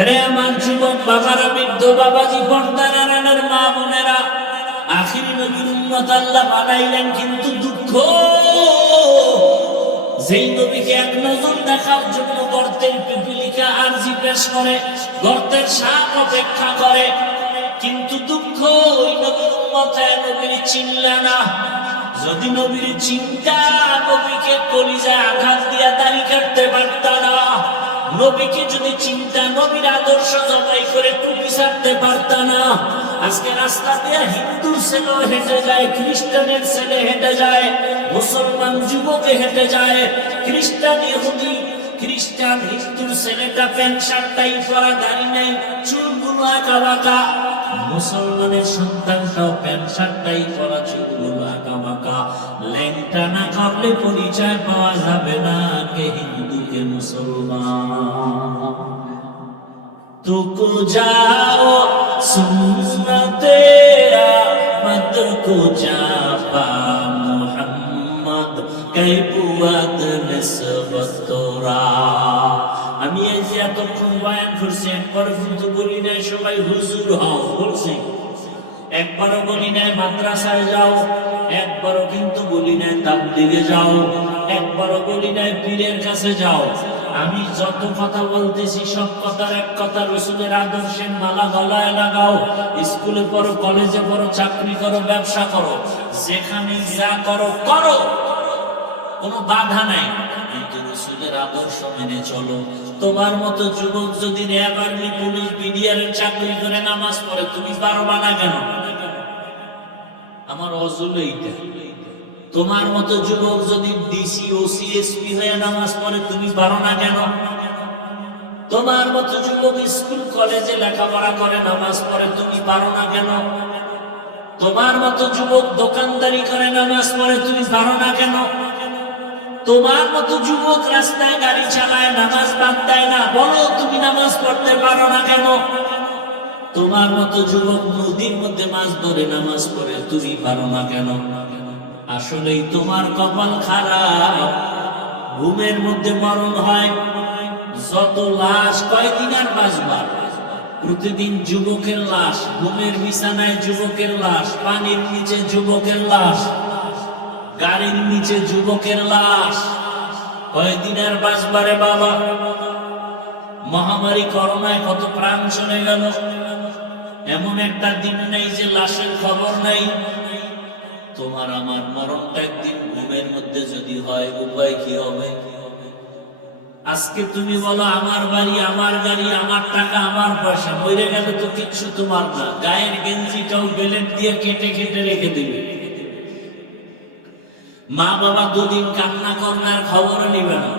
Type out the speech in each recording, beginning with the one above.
এরে আমার যুবক বাবারা, বৃদ্ধ বাবাজি, পর্দার আড়ালের মা বোনেরা, আখিরি নবীর উম্মত আল্লাহ বানাইলেন, কিন্তু দুঃখ, যেই নবীকে এক নজর দেখার জন্য গর্তের পিপিলিকা আরজি পেশ করে, গর্তের সাপ অপেক্ষা করে, কিন্তু দুঃখ, ওই নবীর উম্মত নবীর চিনলে না। যদি নবীর চিন্তা, নবীকে কলিজায় আঘাত দিয়া দাড়ি কাটতে পারত না। নবীকে যদি চিন্তা, নবীর আদর্শ জবাই করে টুপি ছাড়তে পারত না। আজকে রাস্তা দিয়ে হিন্দুর ছেলে হেঁটে যায়, খ্রিস্টানের ছেলে হেঁটে যায়, মুসলমান যুবকে হেঁটে যায়, খ্রিস্টান ইহুদি, খ্রিস্টান হিন্দুর ছেলেটা প্যান্ট শার্টটাই পরা, দাড়ি নাই, চুলগুলো আঁকা বাঁকা। মুসলমানের সন্তানটাও প্যান্ট শার্টটাই পরা, চুলগুলো আঁকা বাঁকা। ল্যাংটা না করলে পরিচয় পাওয়া যাবে না কে হিন্দু কে মুসলমান। तुको जाओ सुन्नते अहमद को जापा मुहम्मद कै बुआद निस्बत तोरा। আমি এই যে এতক্ষণ বয়ান করছি, একবার কিন্তু বলি নাই সবাই হুজুর হও, বলছি একবারও বলি নাই মাদ্রাসায় যাও, একবারও কিন্তু বলি নাই তাবলীগে যাও, একবারও বলি নাই পীরের কাছে যাও। আমি যত কথা বলতেছি সব কথার এক কথা, রাসূলের আদর্শের মালা গলায় লাগাও। স্কুলে পড়ো, কলেজে পড়ো, চাকরি করো, ব্যবসা করো, যেখানে যা করো করো, কোনো বাধা নাই, কিন্তু রাসূলের আদর্শ মেনে চলো। তোমার মতো যুবক যদি র্যাব, আর্মি, পুলিশ, বিডিআরের চাকরি করে নামাজ পড়ে, তুমি পারবা না কেন? আমার অজুল এইটা। তোমার মতো যুবক যদি ডিসি, ওসি, এসপি হয়ে নামাজ পড়ে, তুমি পারো না কেন? তোমার মতো যুবক স্কুল কলেজে লেখাপড়া করে নামাজ পড়ে, তুমি পারো না কেন? তোমার মতো যুবক দোকানদারি করে নামাজ পড়ে, তুমি পারো না কেন? তোমার মতো যুবক রাস্তায় গাড়ি চালায়, নামাজ বাদ দেয় না, বলো তুমি নামাজ পড়তে পারো না কেন? তোমার মতো যুবক নদীর মধ্যে মাছ ধরে নামাজ পড়ে, তুমি পারো না কেন? আসলেই তোমার কপাল খারাপ। ঘুমের মধ্যে মরণ হয়, যত লাশ, কয়দিন আর বাঁচবা? প্রতিদিন যুবকের লাশ, ঘুমের বিছানায় যুবকের লাশ, পানির নিচে যুবকের লাশ, গাড়ির নিচে যুবকের লাশ, কয়দিন আর বাঁচবারে বাবা? মহামারী করোনায় কত প্রাণ চলে গেল, এমন একটা দিন নেই যে লাশের খবর নেই। তোমার আমার মরণটা একদিন ঘুমের মধ্যে যদি হয়, উপায় কি হবে? আজকে তুমি বলো আমার বাড়ি, আমার গাড়ি, আমার টাকা, আমার পয়সা, মরে গেলে তো কিচ্ছু তোমার না। গায়ের গেঞ্জিটাও বেলেট দিয়ে কেটে কেটে রেখে দিবে। মা বাবা দুদিন কান্না করবে আর খবর নিবে না।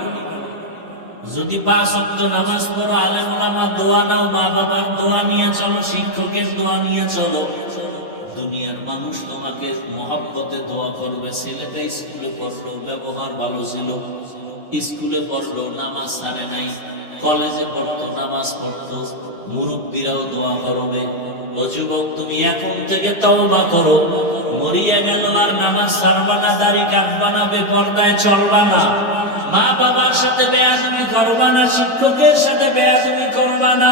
যদি 5 ওয়াক্ত নামাজ পড়ো, আলেম ওলামার দোয়া নাও, মা বাবার দোয়া নিয়ে চলো, শিক্ষকের দোয়া নিয়ে চলো, দুনিয়ার মানুষ তোমাকে মহব্বতে দোয়া করবে। ছেলেটা স্কুলে পড়লো, ব্যবহার ভালো ছিল, স্কুলে পড়লো, নামাজ ছাড়ে নাই, কলেজে পড়তো, নামাজ পড়তো, মুরব্বীরাও দোয়া করবে। ও যুবক, তুমি এখন থেকে তওবা করো। মরিয়া গেল আর নামাজ ছাড়বা না, দাড়ি কাটবা না, বেপরদায় চলবা না, মা বাবার সাথে বেয়াদবি করবা না, শিক্ষকের সাথে বেয়াদবি করবা না,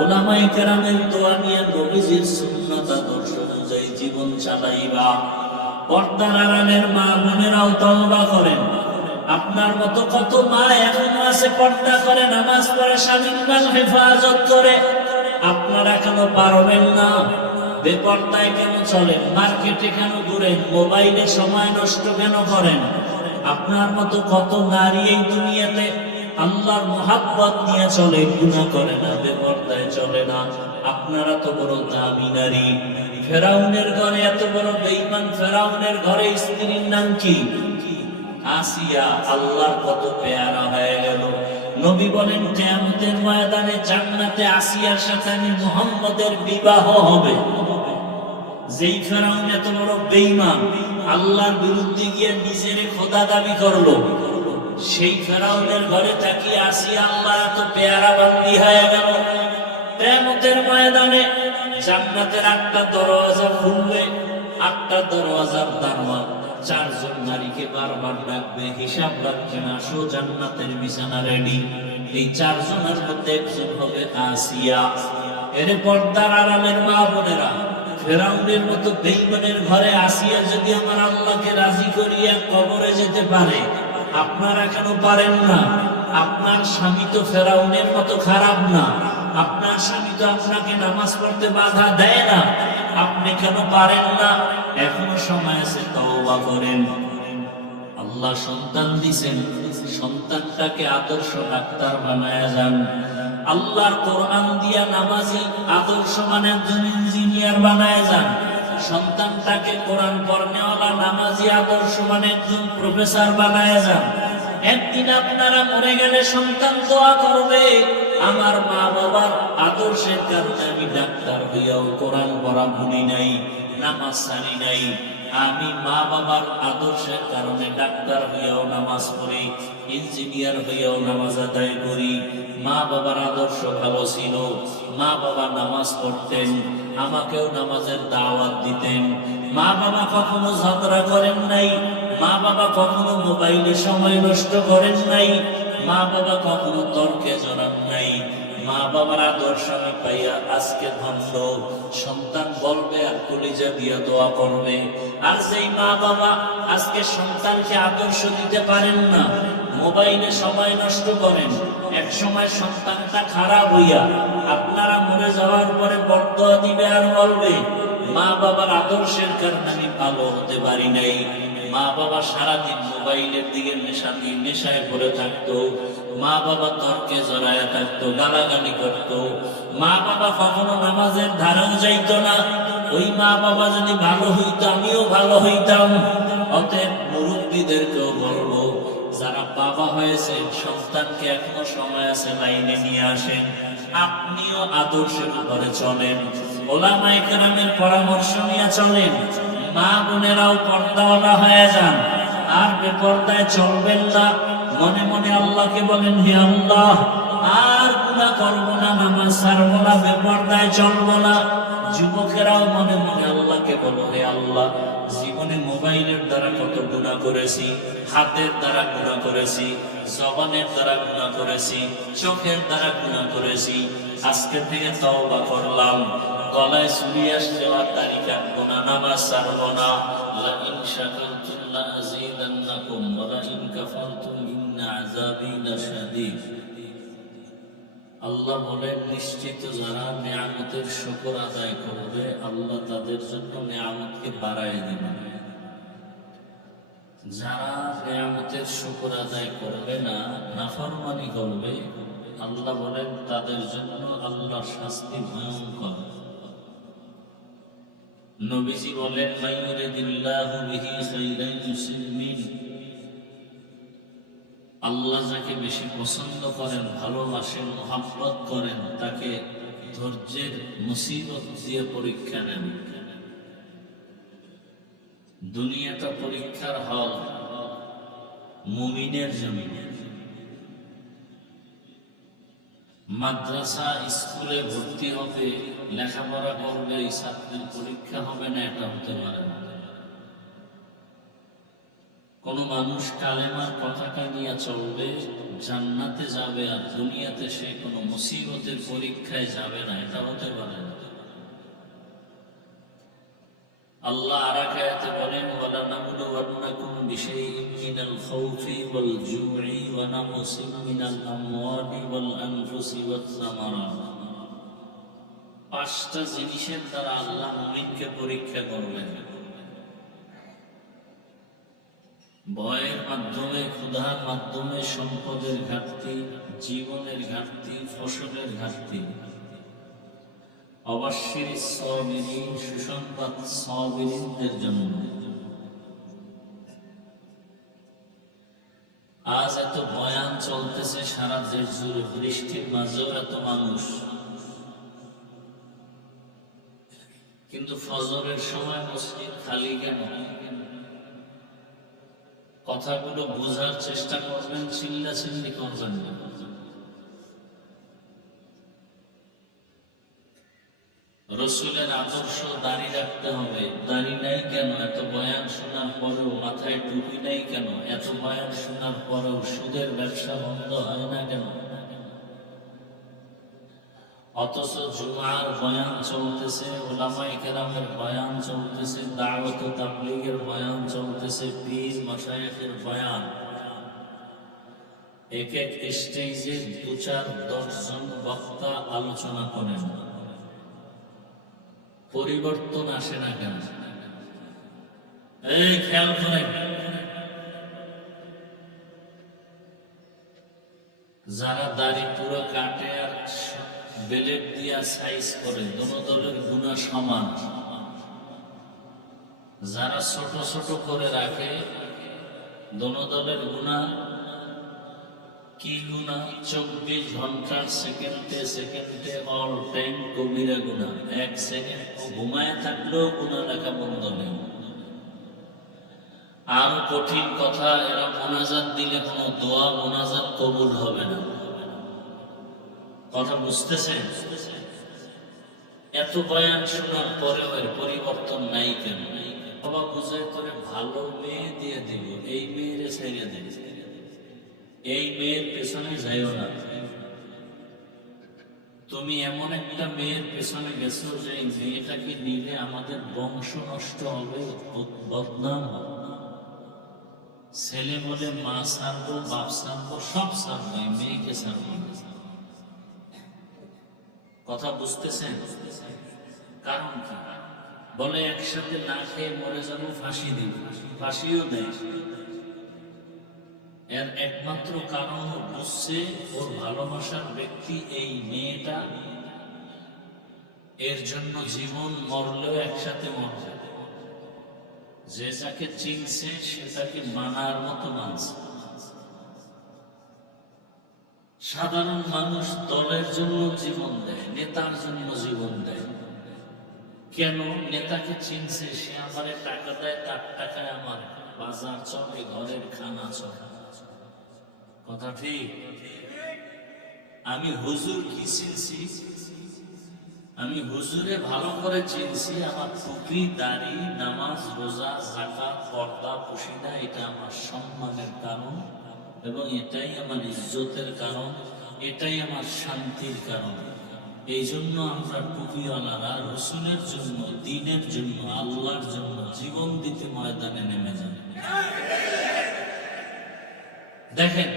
ওলামায়ে কেরামের দোয়া নিয়ে নবীজির সুন্নাত আদর্শ অনুযায়ী জীবন চালাইবা। পর্দার আড়ালের মা বোনেরাও তওবা করেন। আপনার মতো কত মা এখনো আছে, পর্দা করে, নামাজ পড়ে, স্বামীর মাল হেফাজত করে, আপনারা এখনো পারবেন না। বেপর্দায় কেন চলেন? মার্কেটে কেন ঘুরেন? মোবাইলে সময় নষ্ট কেন করেন? আপনার মতো কত নারী এই দুনিয়াতে আল্লাহর মোহাব্বত নিয়ে চলে, গুনাহ করে না, বেপর্দায় চলে না। আপনারা তো বড় দামি নারী। ফেরাউনের ঘরে এত বড় বেঈমান, ফেরাউনের ঘরে স্ত্রীর নাম কি? আসিয়া। আল্লাহর কত পেয়ারা হয়ে গেল। নবী বলেন কিয়ামতের ময়দানে জান্নাতে আসিয়ার সাথে আমি মুহাম্মদের বিবাহ হবে। যেই ফেরাউন এত বড় বেঈমান, আল্লাহর বিরুদ্ধে গিয়ে নিজের খোদা দাবি করলো, সেই ফেরাউনের ঘরে তাকিয়ে আসিয়া আল্লাহ এত পেয়ারা বান্দি হয়ে গেল। কিয়ামতের ময়দানে জান্নাতের 8টা দরওয়াজা খুলবে, 8টা দরওয়াজার দারওয়ান 4 জন নারীকে বারবার ডাকবে, হিসাব রাখবেন, আসো জান্নাতের বিছানা রেডি। এই চারজনের মধ্যে একজন হবে আসিয়া। এর পর্দার আড়ালের মা বোনেরা, ফেরাউনের মতো বেঈমানের ঘরে আসিয়া যদি আমার আল্লাহকে রাজি করিয়া কবরে যেতে পারে, আপনারা কেন পারেন না? আপনার স্বামী তো ফেরাউনের মতো খারাপ না, আপনার স্বামী তো আপনাকে নামাজ পড়তে বাধা দেয় না, আপনি কেন পারেন না? এখনো সময় আছে, তওবা করেন। আল্লাহ সন্তান দিছেন, সন্তানটাকে আদর্শ ডাক্তার বানায়া যান। আল্লাহর কোরআন দিয়া নামাজি আদর্শবান একজন ইঞ্জিনিয়ার বানায়া যান। সন্তানটাকে কোরআন পড়নেওয়ালা নামাজি আদর্শবান একজন প্রফেসর বানায়া যান। একদিন আপনারা মরে গেলে সন্তান দোয়া করবে, আমার মা বাবার আদর্শের কারণে আমি ডাক্তার হইয়াও কোরআন পড়া ভুলি নাই, নামাজ ছাড়ি নাই। আমি মা বাবার আদর্শের কারণে ডাক্তার হইয়াও নামাজ পড়ি, ইঞ্জিনিয়ার হইয়াও নামাজ আদায় করি। মা বাবার আদর্শ ভালো ছিল, মা বাবা নামাজ পড়তেন, আমাকেও নামাজের দাওয়াত দিতেন। মা বাবা কখনো ঝগড়া করেন নাই, মা বাবা কখনো মোবাইলে সময় নষ্ট করেন নাই, মা বাবা কখনো তর্কে জড়ান নাই। মা বাবার আদর্শ আমি পাইয়া আজকে ধন্য। সন্তান বলবে আর কলিজা দিয়া দোয়া করবে। আর যেই মা বাবা আজকে সন্তানকে আদর্শ দিতে পারেন না, মোবাইলে সময় নষ্ট করেন, এক সময় সন্তানটা খারাপ হইয়া আপনারা মরে যাওয়ার পরে বর্দোয়া দিবে আর বলবে মা বাবার আদর্শের কারণে আমি ভালো হতে পারি নাই। মা বাবা সারাদিন মোবাইলের দিকে নেশায় পড়ে থাকতো, মা বাবা তর্কে জড়ায়া থাকতো, গালাগালি করতো, মা বাবা কখনো নামাজের ধারেও যাইতো না। ওই মা বাবা যদি ভালো হইতো, আমিও ভালো হইতাম। অতএব মুরব্বীদেরকেও বলবো, যারা বাবা হয়েছে সন্তানকে এখনো সময় আছে লাইনে নিয়ে আসেন, আপনিও আদর্শের উপরে চলেন, ওলামায়ে কেরামের পরামর্শ নিয়ে চলেন। মা বোনেরাও পর্দাওয়ালা হয়ে যান, আর বেপর্দায় চলবেন না। মনে মনে আল্লাহকে বলেন, হে আল্লাহ, আর গুনাহ করব না, নামাজ ছাড়বো না, বেপর্দায় চলবো না। যুবকেরাও মনে মনে আল্লাহকে বলো, হে আল্লাহ, জীবনে মোবাইলের দ্বারা কত গুনাহ করেছি, হাতের দ্বারা গুনাহ করেছি, জবানের দ্বারা গুনাহ করেছি, চোখের দ্বারা গুনাহ করেছি। আজকে থেকে তওবা করলাম, গলায় চুরি আসছে আর দাড়ি কাটবো না, নামাজ ছাড়বো না। লা ইন শাকারতুম লা আযীদান্নাকুম ওয়া লা ইন কাফারতুম ইন্না আযাবী লাশাদীদ। আল্লাহ বলেন, নিশ্চিত যারা নিয়ামতের শুকর আদায় করবে, আল্লাহ তাদের জন্য নিয়ামতকে বাড়ায় দিবেন। যারা নিয়ামতের শুকর আদায় করবে না, নাফরমানি করবে, আল্লাহ বলেন তাদের জন্য আল্লাহর শাস্তি ভয়ঙ্কর। নবীজি বলেন, মাইয়ুরিদিল্লাহু বিহি খাইরান ইউসিব বিহি। আল্লাহ যাকে বেশি পছন্দ করেন, ভালোবাসেন, মহব্বত করেন, তাকে ধৈর্যের মুসিবত দিয়ে পরীক্ষা নেন। দুনিয়াটা পরীক্ষার হল মুমিনের জমিনে। মাদ্রাসা স্কুলে ভর্তি হবে, লেখাপড়া করবে, এই ছাত্রের পরীক্ষা হবে না, এটা হতে পারে না। কোন মানুষ কালেমার পতাকা নিয়ে চলবে, জান্নাতে যাবে, আর দুনিয়াতে সে কোনো মুসিবতের পরীক্ষায় যাবে না, এটা হতে পারে না। আল্লাহ আরেক আয়াতে বলেন, ওয়ালা নাবলুওয়ান্নাকুম বিশাইইন মিনাল খাউফি ওয়াল জু'i ওয়া নাকসিম মিনাল আমওয়ালি ওয়াল আনফুসি ওয়াস সামারাত। পাঁচটা জিনিসের দ্বারা আল্লাহ মুমিনকে পরীক্ষা করবেন। ভয়ের মাধ্যমে, ক্ষুধার মাধ্যমে, সম্পদের ঘাটতি, জীবনের ঘাটতি, ফসলের ঘাটতি। অবশ্যই সাবিরিন, সুসংবাদ সাবিরিনদের জন্য। আজ এত বয়ান চলতেছে সারা দেশ জুড়ে, বৃষ্টির মাঝেও এত মানুষ, কিন্তু ফজরের সময় মসজিদ খালি কেন? কথাগুলো বোঝার চেষ্টা করবেন, চিল্লাচিল্লি করবেন না। রসুলের আদর্শ দাড়ি রাখতে হবে, দাড়ি নাই কেন? এত বয়ান শোনার পরেও মাথায় টুপি নাই কেন? এত বয়ান শোনার পরেও সুদের ব্যবসা বন্ধ হয় না কেন? অথচ জুমার বয়ান চলতেছে, উলামায়ে কেরামের বয়ান চলতেছে, দাওয়াত ও তাবলীগের বয়ান চলতেছে, পীর মাশায়েখের বয়ান। এক এক স্টেজে 2-4-10 জন বক্তা আলোচনা করেন। পরিবর্তন আসে না কেন? এই খেয়াল করেন, যারা দাড়ি পুরো কাটে আর বেলেট দিয়া সাইজ করে, দোনো দলের গুনাহ সমান। যারা ছোট ছোট করে রাখে, দোনো দলের গুনাহ কি গুনাহ? 24 ঘন্টার সেকেন্ডে সেকেন্ডে অল টাইম কবিরা গুনাহ। 1 সেকেন্ড ঘুমায় থাকলেও গুনাহ লেখা বন্ধ নেই। আরো কঠিন কথা, এরা মোনাজাত দিলে কোনো দোয়া মোনাজাত কবুল হবে না। কথা বুঝতেছেন? এত বয়ান শোনার পরেও এর পরিবর্তন নাই কেন? বাবা বুঝায় করে ভালো মেয়ে দিয়ে দিব, এই মেয়েরে ছেড়ে দিন, এই মেয়ের পেছনে যাইও না। তুমি এমন একটা মেয়ের পেছনে গেছো যে এই মেয়েটাকে নিলে আমাদের বংশ নষ্ট হবে, বদনাম হবে। ছেলে বলে মা ছাড়বো, বাপ ছাড়বো, সব ছাড়বো, এই মেয়েকে ছাড়বো। কথা বুঝতেছেন? কারণ কি? বলে একসাথে না খেয়ে মরে যাবো, ফাঁসি দিব। ফাঁসিও নেই। এর একমাত্র কারণ বুঝছে ওর ভালোবাসার ব্যক্তি এই মেয়েটা, এর জন্য জীবন মরলেও একসাথে মরবে। যে যাকে চিনছে সেটাকে মানার মতো মানছে। সাধারণ মানুষ দলের জন্য জীবন দেয়, নেতার জন্য জীবন দেয়। কেন? নেতাকে চিনছে, সে আমারে টাকা দেয়, তার টাকায় আমার বাজার চলে, ঘরের খানা চলে। কথা ঠিক? আমি হুজুর কি চিনছি? আমি হুজুরে ভালো করে চিনছি। আমার টুপি, দাড়ি, নামাজ, রোজা, যাকাত, পর্দা, পুশিদা, এটা আমার সম্মানের কারণ এবং এটাই আমার ইজ্জতের কারণ, এটাই আমার শান্তির কারণ। এই জন্য আমরা টুপিওয়ালারা রসুলের জন্য, দ্বীনের জন্য, আল্লাহর জন্য জীবন দিতে ময়দানে নেমে যান। দেখেন,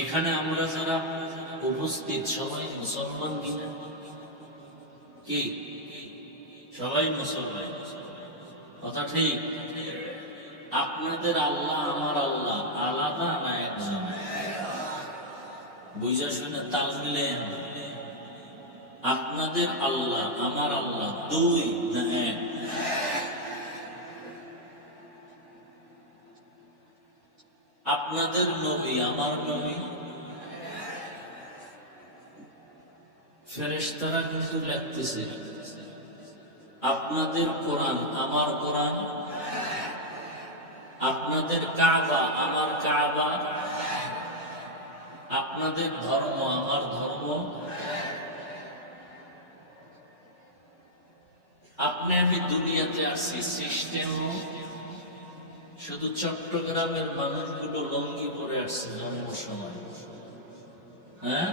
এখানে আমরা যারা উপস্থিত সবাই মুসলমান কিনা? কি সবাই মুসলমান? কথা ঠিক? আপনাদের আল্লাহ আমার আল্লাহ আলাদা না একজন? বুঝা শুনে তাল মিলেন। আপনাদের আল্লাহ আমার আল্লাহ দুই না এক? আপনাদের নবী আমার নবী? ফেরেশতারা কিন্তু লিখতেছে আপনাদের কোরআন আমার কোরআন, আপনাদের কাবা আমার কাবা, আপনাদের ধর্ম আমার ধর্ম। আপনি আমি দুনিয়াতে আসছি সিস্টেম, শুধু চট্টগ্রামের মানুষগুলো লঙ্গি পরে আসছে জন্মের সময়। হ্যাঁ,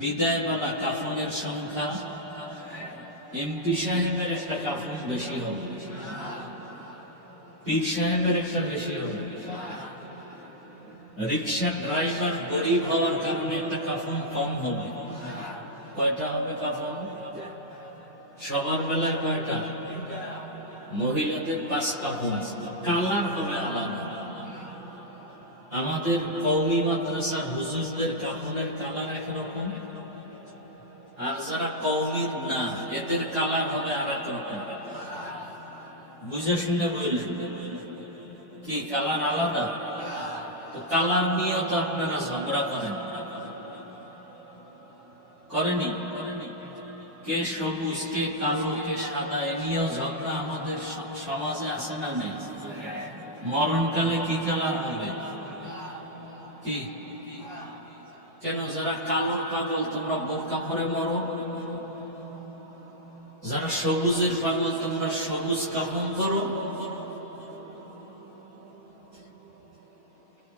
বিদায়বেলা কাফনের সংখ্যা এমপি সাহেবের একটা কাফন বেশি হবে, পীর সাহেবের একটা বেশি হবে, রিক্সা ড্রাইভার গরিব হওয়ার কারণে একটা কাফন কম হবে। কয়টা হবে কাফন? সবার বেলায় কয়টা? মহিলাদের 5 কাফন। কালার হবে আলাদা। আমাদের কওমি মাদ্রাসার হুজুরদের কাফনের কালার একরকম, আর যারা কওমির না এদের কালার হবে আর এক রকম। বুঝে শুনে বললেন কি কালার আলাদা? তো কালার নিয়েও তো আপনারা ঝগড়া করেন, করেনি? কে সবুজ, কে কালো, কে সাদা, এ নিয়েও ঝগড়া আমাদের সমাজে আছে না নেই? মরণকালে কি কালার হবে? কি কেন? যারা কালোর পাগল তোমরা বোরকা পরে মরো, যারা সবুজের পাগল তোমরা সবুজ কাফন করো।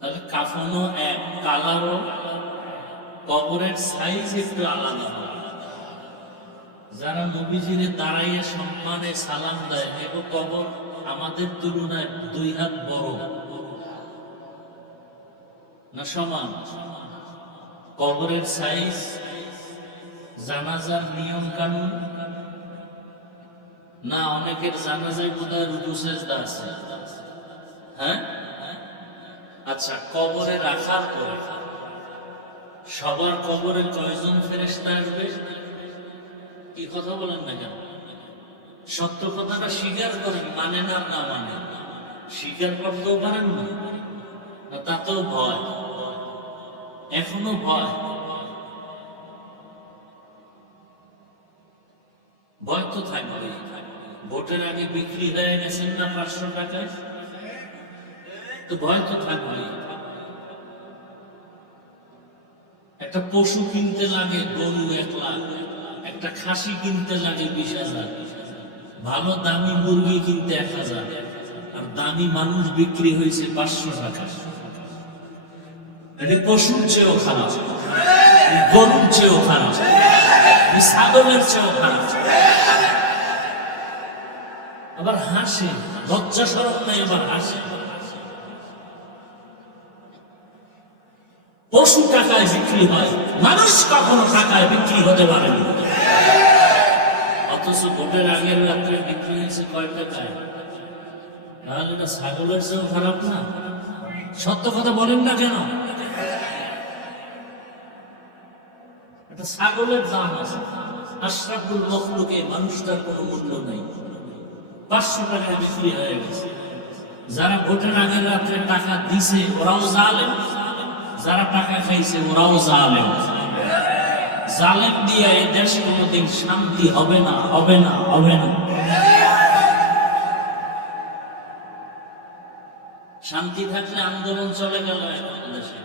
তাহলে কাফনও এক, কালারও কবরের সাইজ একটু আলাদা হয়। যারা নবীজিরে দাঁড়াইয়ে সম্মানে সালাম দেয়, এবং কবর আমাদের তুলনায় 2 হাত বড় না সমান? কবরের সাইজ, জানাজার নিয়ম কানুন না, অনেকের জানাজায় বোধহয় রুকু সেজদা আছে। হ্যাঁ, আচ্ছা, কবরে রাখার পরে সবার কবরে কয়জন ফেরেশতা আসবে? কি কথা বলেন না কেন? সত্য কথাটা স্বীকার করেন, মানে না না মানে? স্বীকার করতেও পারেন না, তাতেও ভয়, এখনো ভয়। ভয় তো থাকবে। ভোটের আগে বিক্রি হয়ে গেছেন না 500 টাকায়, তো ভয় তো থাকবে। একটা পশু কিনতে লাগে গরু 1 লাখ, একটা খাসি কিনতে লাগে 20,000, ভালো দামি মুরগি কিনতে 1,000, আর দামি মানুষ বিক্রি হয়েছে 500 টাকা। এটা পশুর চেয়েও খারাপ, গরুর চেয়েও খারাপ, ছাগলের চেয়েও খারাপ। আবার হাসে, লজ্জা শরম নাই, আবার হাসে। পশু টাকায় বিক্রি হয়, মানুষ কখনো টাকায় বিক্রি হতে পারে না। অথচ ভোটের আগের রাত্রে বিক্রি হয়েছে কয় টাকায়? তাহলে এটা ছাগলের চেয়েও খারাপ না? সত্য কথা বলেন না কেন? একটা ছাগলের দাম আছে, আশরাফুল মখলুকে, মানুষটার কোনো মূল্য নাই, 500 টাকায় বিক্রি হয়ে গেছে। যারা ভোটের আগের রাত্রে টাকা দিছে ওরাও জালেম, যারা টাকা খাইছে ওরাও জালেম। জালেম দিয়ে এই দেশ কোনোদিন শান্তি হবে না, হবে না, হবে না। শান্তি থাকলে আন্দোলন চলে গেল। এখন দেশে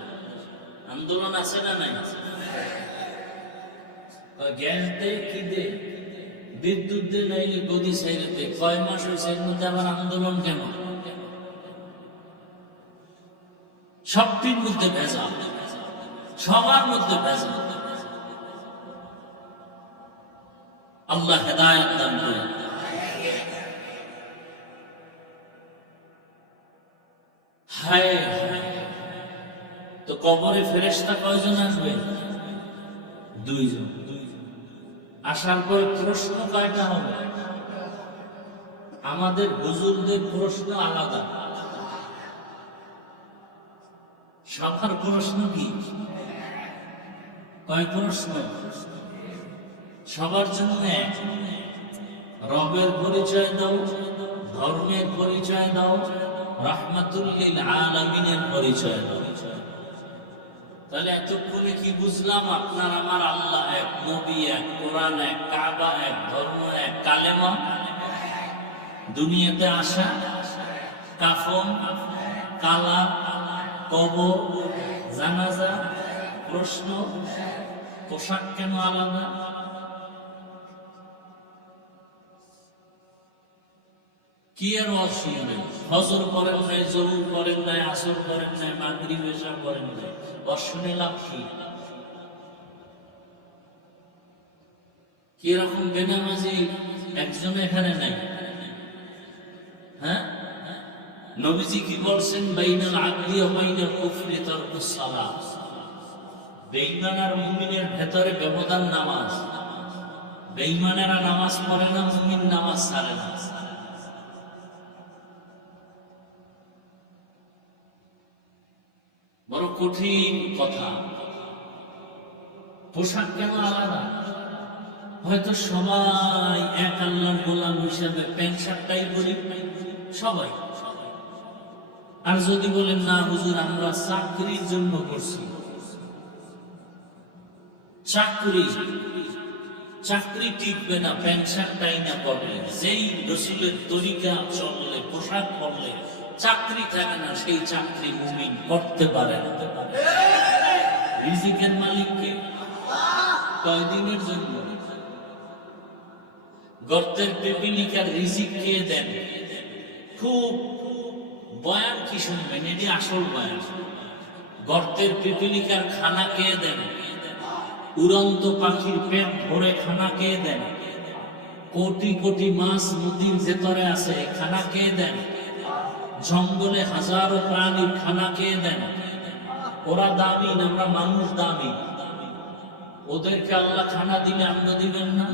আন্দোলন আছে না নাই? গ্যাস দে, কি দে, বিদ্যুৎ দে, নাইলে গদি ছাইড়ে। কয় মাস হয়েছে, এর মধ্যে আবার আন্দোলন কেন? সবটির মধ্যে ভেজাল, সবার মধ্যে ভেজাল। আল্লাহ হেদায়েত দান করেন। হায়, তো কবরে ফেরেশতা কয়জন আসবে? 2 জন। আসার পর প্রশ্ন কয়টা হবে? আমাদের হুজুরদের প্রশ্ন আলাদা, সবার প্রশ্ন কি? কয় প্রশ্ন? সবার জন্য এক। রবের পরিচয় দাও, ধর্মের পরিচয় দাও, রাহমাতুল লিল আলামিনের পরিচয় দাও। তাহলে এতক্ষণে কি বুঝলাম? আপনার আমার আল্লাহ এক, নবী এক, কোরআন এক, কাবা এক, ধর্ম এক, কালেমা। দুনিয়াতে আসা, কাফন, কালা, কবর, জানাজা, প্রশ্ন, পোশাক কেন আলাদা? কি আর ওয়াজ শুনবেন? ফজর করেন নাই, জোহর করেন নাই, আসর করেন নাই, মাগরিব এশা করেন নাই, ওয়াজ শুনে লাভ কি? কিরকম বেনামাজি একজন এখানে নাই? হ্যাঁ, নবীজি কি বলছেন? বাইনাল আবদি ওয়া বাইনাল কুফরি তারকুস সালাহ। বেঈমান আর মুমিনের ভেতরে ব্যবধান নামাজ। বেঈমানেরা নামাজ পড়ে না, মুমিন নামাজ ছাড়ে না। বড় কঠিন কথা। পোশাক কেন আলাদা? হয়তো সবাই এক আল্লাহর গোলাম হিসাবে প্যান্ট শার্টটাই পরি, সবাই। আর যদি বলেন না হুজুর আমরা চাকরির জন্য করছি, চাকরি টিকবে না প্যান্ট শার্টটাই না পড়লে। যেই রসুলের তরিকা চললে, পোশাক পরলে চাকরি থাকে না, সেই চাকরি মুমিন করতে পারে না। রিজিকের মালিককে কয়দিনের জন্য? গর্তের পিপিলিকার রিজিক কে দেন? খুব বয়ান কি শুনবেন, এটি আসল বয়ান। গর্তের পিপিলিকার খানা কে দেন? উড়ন্ত পাখির পেট ভরে খানা কে দেন? কোটি কোটি মাছ নদীর ভেতরে আছে, খানা কে দেন? জঙ্গলে হাজারো প্রাণীর খানা কে দেন? ওরা দামি, আমরা মানুষ দামি। ওদেরকে আল্লাহ খানা দিলে আমরা দিবেন না?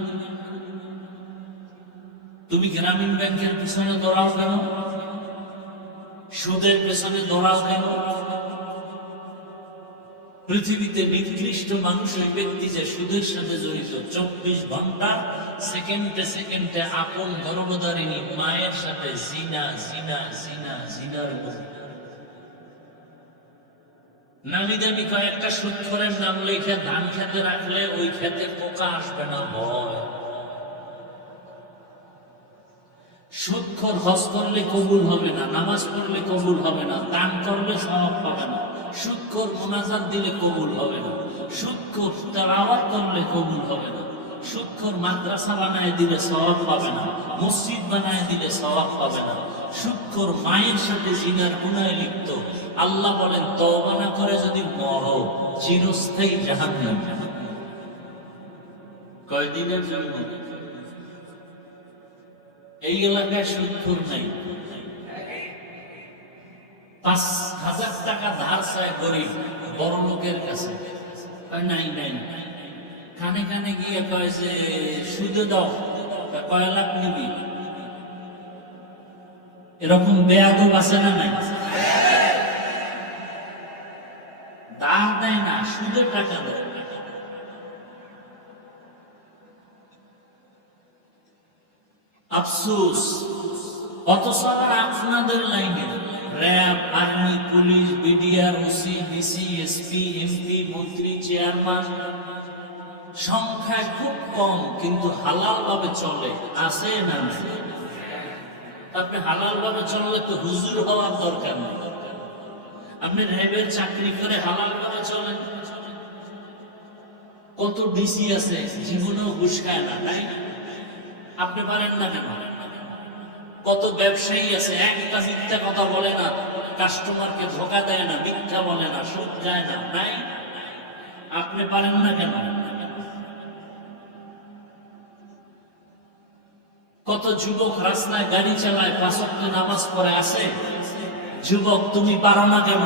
তুমি গ্রামীণ ব্যাংকের পিছনে দৌড়াও কেন? সুদের পেছনে দৌড়াও কেন? পৃথিবীতে নিকৃষ্ট মানুষ ওই ব্যক্তি যে সুদের সাথে জড়িত, 24 ঘন্টা সেকেন্ডে সেকেন্ডে আপন গর্ভধারিণী মায়ের সাথে জিনা জিনা জিনা জিনার মধ্যে। নামি দামি কয়েকটা সুদখোরের নাম লেখে ধান খেতে রাখলে ওই খেতে পোকা আসবে না ভয়। সুদখোর হজ করলে কবুল হবে না, নামাজ পড়লে কবুল হবে না, দান করলে সওয়াব পাবে না। সুদখোর মুনাজাত দিলে কবুল হবে না, সুদখোর তেলাওয়াত করলে কবুল হবে না, সুদখোর মাদ্রাসা বানায় দিলে সওয়াব পাবে না, মসজিদ বানায় দিলে সওয়াব পাবে না। সুদখোর মায়ের সাথে জিনার গুনাহে লিপ্ত, আল্লাহ বলেন তওবা না করে যদি মরো চিরস্থায়ী জাহান্নাম। কয়দিনের জন্য? এই এলাকায় সুদখোর নাই। 5,000 টাকা ধার চায় গরিব বড় লোকের কাছে, নাই নাই। কানে কানে গিয়ে কয় যে সুদে দাও, কয় লাখ নিবি। এরকম বেয়াদব আছে না নাই? ধার দেয় না, সুদে টাকা দেয়। আফসোস, অথচ আপনাদের লাইনে RAB, army, police, BDR, OC, DC, SP, MP, মন্ত্রী, চেয়ারম্যান সংখ্যায় খুব কম, কিন্তু হালাল ভাবে চলে, আছে না? আপনি হালাল ভাবে চললে তো হুজুর হওয়ার দরকার নেই। আপনি র্যাবের চাকরি করে হালাল ভাবে চলেন। কত ডিসি আছে জীবনেও ঘুষ খায় না, তাই না? আপনি পারেন না কেন? কত ব্যবসায়ী আছে একটা মিথ্যা কথা বলে না, কাস্টমারকে ধোকা দেয় না, মিথ্যা বলে না, সুদ খায় না, নাই? আপনি পারেন না কেন? কত যুবক রাস্তায় গাড়ি চালায়, 5 ওয়াক্ত নামাজ পড়ে আছে। যুবক তুমি পারো না কেন?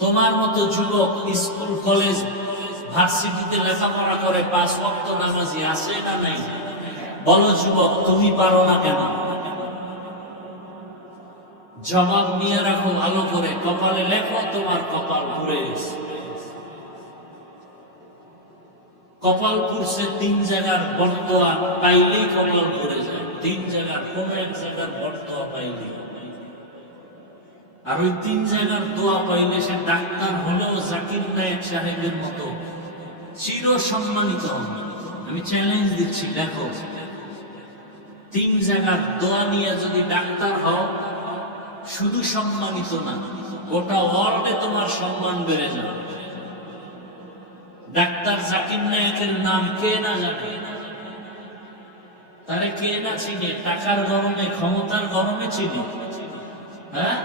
তোমার মতো যুবক স্কুল কলেজ ভার্সিটিতে লেখাপড়া করে 5 ওয়াক্ত নামাজি আছে না নাই? বলো যুবক তুমি পারো না কেন? জবাব নিয়ে রাখো ভালো করে, কপালে লেখো তোমার কপাল পুড়ে গেছে। কপাল পুড়ছে 3 জায়গার বর্তোয়া পাইলেই কপাল পুড়ে যায়। 3 জায়গার কোন এক জায়গার বর্তোয়া পাইলেই, আর ওই 3 জায়গার দোয়া পাইলে সে ডাক্তার হলেও জাকির নায়েক সাহেবের মতো চির সম্মানিত হবে। আমি চ্যালেঞ্জ দিচ্ছি, দেখো 3 জায়গার দোয়া নিয়ে যদি ডাক্তার হও, শুধু সম্মানিত না, গোটা ওয়ার্ল্ডে তোমার সম্মান বেড়ে যাবে। ডাক্তার জাকির নায়েকের নাম কে না জানে? তারে কে না চিনে? টাকার গরমে, ক্ষমতার গরমে চিনি। হ্যাঁ,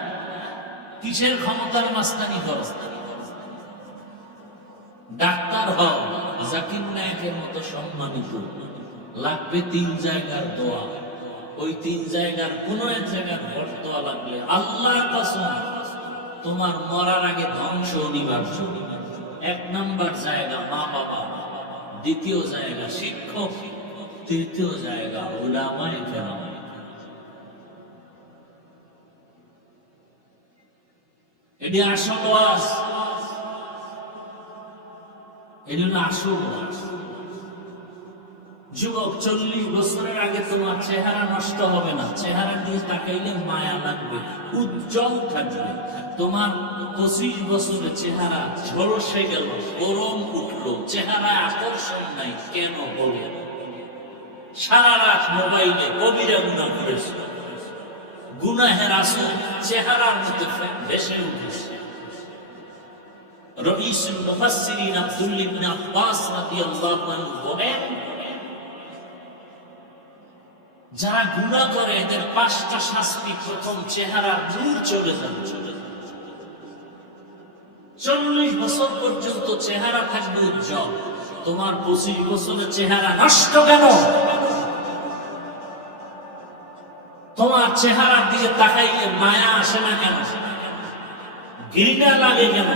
কিসের ক্ষমতার মাস্তানি করো? ডাক্তার হও জাকির নায়েকের মতো সম্মানিত, লাগবে 3 জায়গার দোয়া। ওই 3 জায়গার কোন এক জায়গার দোয়া লাগলে আল্লাহর কসম তোমার মরার আগে ধ্বংস অনিবার্য। 1 নাম্বার জায়গা মা বাবা, 2য় জায়গা শিক্ষক, 3য় জায়গা উলামায়ে কেরাম। এটি আসল ওয়াজ, এটি হলো আসল ওয়াজ। যুবক 40 বছরের আগে তোমার চেহারা নষ্ট হবে না, চেহারার দিকে তাকাইলে মায়া লাগবে, উজ্জ্বল থাকবে। তোমার 25 বছরের চেহারা ঝলসে গেল, গরম উঠলো, চেহারা আকর্ষণ নাই, কেন বলে? সারা রাত মোবাইলে কবিরা গুনাহ করেছে, গুনাহের আসল চেহারার মধ্যে ভেসে উঠেছে। রাইসুল মুফাসসিরিন আব্দুল্লাহ ইবনে আব্বাস রাদিয়াল্লাহু আনহু বলেন, যারা গুনাহ করে এদের 5টা শাস্তি। প্রথম, চেহারার নূর চলে যাবে। 40 বছর পর্যন্ত চেহারা থাকবে উজ্জ্বল, তোমার 25 বছরের চেহারা নষ্ট কেন? তোমার চেহারার দিকে তাকাইলে মায়া আসে না কেন? ঘৃণা লাগে কেন?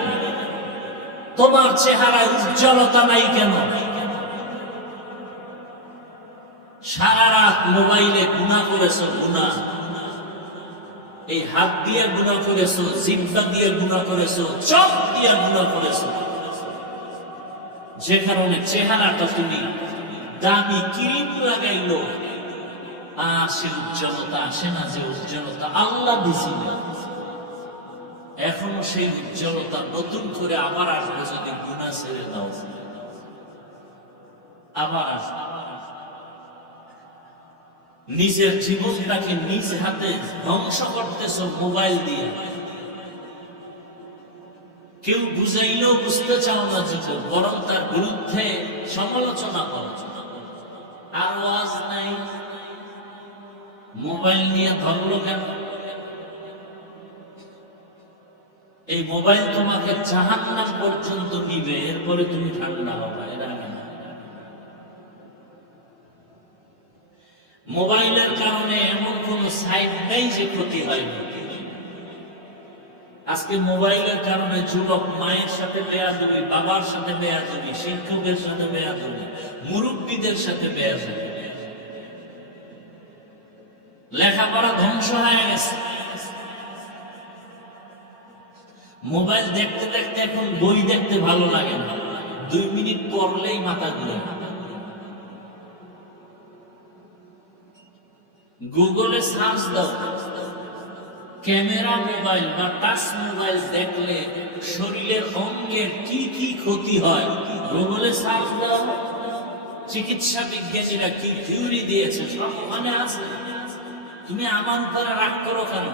তোমার চেহারায় উজ্জ্বলতা নাই কেন? সারা রাত মোবাইলে গুনাহ করেছো, গুনাহ। এই হাত দিয়ে গুনাহ করেছো, জিহ্বা দিয়ে গুনাহ করেছো, চোখ দিয়ে গুনাহ করেছো, যে কারণে চেহারাটা তুমি দামি ক্রিম লাগাইলো, আর সে উজ্জ্বলতা আসে না। যে উজ্জ্বলতা আল্লাহ দিয়েছিলেন, এখনো সেই উজ্জ্বলতা নতুন করে আবার আসবে যদি গুনাহ ছেড়ে দাও, আবার আসবে। নিজের জীবনটাকে নিজ হাতে ধ্বংস করতেছ মোবাইল দিয়ে। কেউ বুঝাইলেও বুঝতে চাও না, যুবক, বরং তার বিরুদ্ধে সমালোচনা করো। আর ওয়াজ নাই, মোবাইল নিয়ে ধরলো কেন? এই মোবাইল তোমাকে জাহান্নাম পর্যন্ত নিবে, এরপরে তুমি ঠান্ডা হবে। মোবাইলের কারণে এমন কোন সাইড নেই যে ক্ষতি হয়নি। আজকে মোবাইলের কারণে যুবক মায়ের সাথে বেয়াদবি, বাবার সাথে বেয়াদবি, শিক্ষকের সাথে বেয়াদবি, মুরব্বীদের সাথে বেয়াদবি, লেখাপড়া ধ্বংস হয়ে গেছে। মোবাইল দেখতে দেখতে এখন বই দেখতে ভালো লাগে না, 2 মিনিট পড়লেই মাথা ঘুরে। গুগলে সার্চ দাও, ক্যামেরা মোবাইল বা টাচ মোবাইল দেখলে শরীরের অঙ্গের কি কি ক্ষতি হয়, গুগলে সার্চ দাও। চিকিৎসা বিজ্ঞানীরা কি থিওরি দিয়েছে সব ওখানে আছে। তুমি আমার উপরে রাগ করো কেন?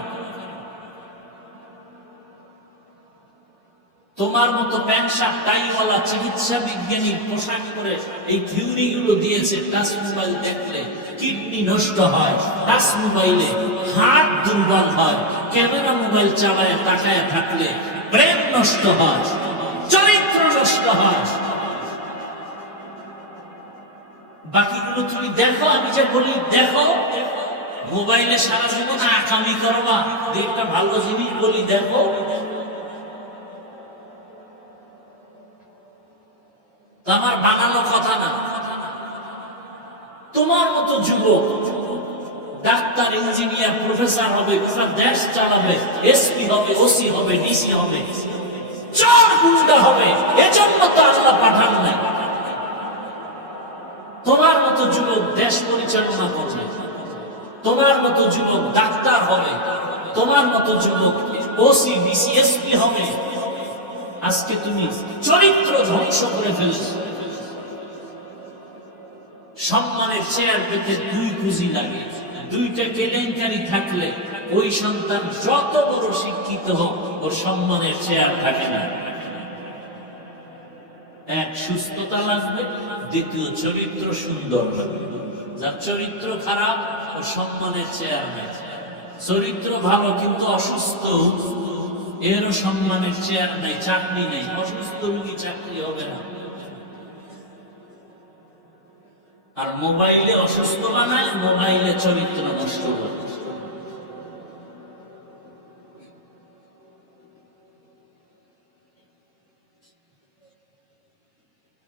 তোমার মতো প্যান্ট শার্ট টাইওয়ালা চিকিৎসা বিজ্ঞানী পোশাক পরে এই থিওরি গুলো দিয়েছে। টাচ মোবাইল দেখলে কিডনি নষ্ট হয়, টাচ মোবাইলে হার্ট দুর্বল হয়, ক্যামেরা মোবাইল চালায় তাকায় থাকলে ব্রেন নষ্ট হয়, চরিত্র নষ্ট হয়। বাকিগুলো তুমি দেখো, আমি যে বলি দেখো। মোবাইলে সারা জীবন আকামি করবা, একটা ভালো জিনিস বলি দেখো। আমার বানানো কথা না। তোমার মতো যুবক ডাক্তার, ইঞ্জিনিয়ার, প্রফেসর হবে, গোটা দেশ চালাবে, এসপি হবে, ওসি হবে, ডিসি হবে, চোর গুন্ডা হবে, এজন্য তো আল্লাহ পাঠান নাই। তোমার মতো যুবক দেশ পরিচালনা করবে, তোমার মতো যুবক ডাক্তার হবে, তোমার মতো যুবক ওসি, ডিসি, এসপি হবে। আজকে তুমি চরিত্র ধ্বংস করে ফেলছো। সম্মানের চেয়ার পেতে 2 পুঁজি লাগে, 2টা কেলেঙ্কারি থাকলে ওই সন্তান যত বড় শিক্ষিত হোক, ওর সম্মানের চেয়ার থাকে না। এক, সুস্থতা লাগবে, দ্বিতীয় চরিত্র সুন্দর লাগবে। যার চরিত্র খারাপ, ওর সম্মানের চেয়ার নেই। চরিত্র ভালো কিন্তু অসুস্থ, এরও সম্মানের চেয়ার নাই, চাকরি নেই। অসুস্থ রোগী চাকরি হবে না। আর মোবাইলে অসুস্থ বানায়, মোবাইলে চরিত্র নষ্ট করে।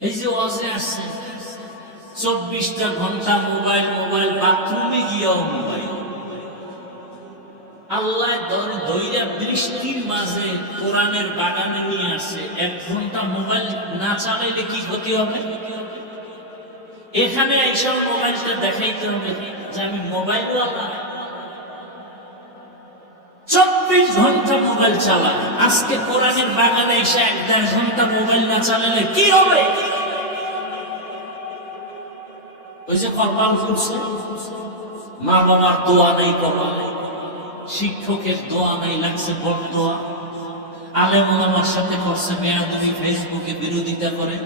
এই যে ওয়াজে আসছে 24টা ঘন্টা মোবাইল, মোবাইল, বাথরুমে গিয়েও মোবাইল। আল্লাহ দইরা বৃষ্টির মাঝে কোরআনের বাগানে নিয়ে আসে, 1 ঘন্টা মোবাইল না চালাইলে কি ক্ষতি হবে? এখানে এইসব মোবাইলটা দেখাইতে হবে যে আমি মোবাইলওয়ালা। 24 ঘন্টা মোবাইল চালা, আজকে কোরআনের বাগানে এসে 1-1.5 ঘন্টা মোবাইল না চালালে কি হবে? ওই যে কপাল ফুটছে, মা বাবার দোয়া নেই কপালে, শিক্ষকের দোয়া নাই, লাগছে বড় দোয়া, আলেম ওলামার সাথে করছে বেয়াদবি, ফেসবুকে বিরোধিতা করে।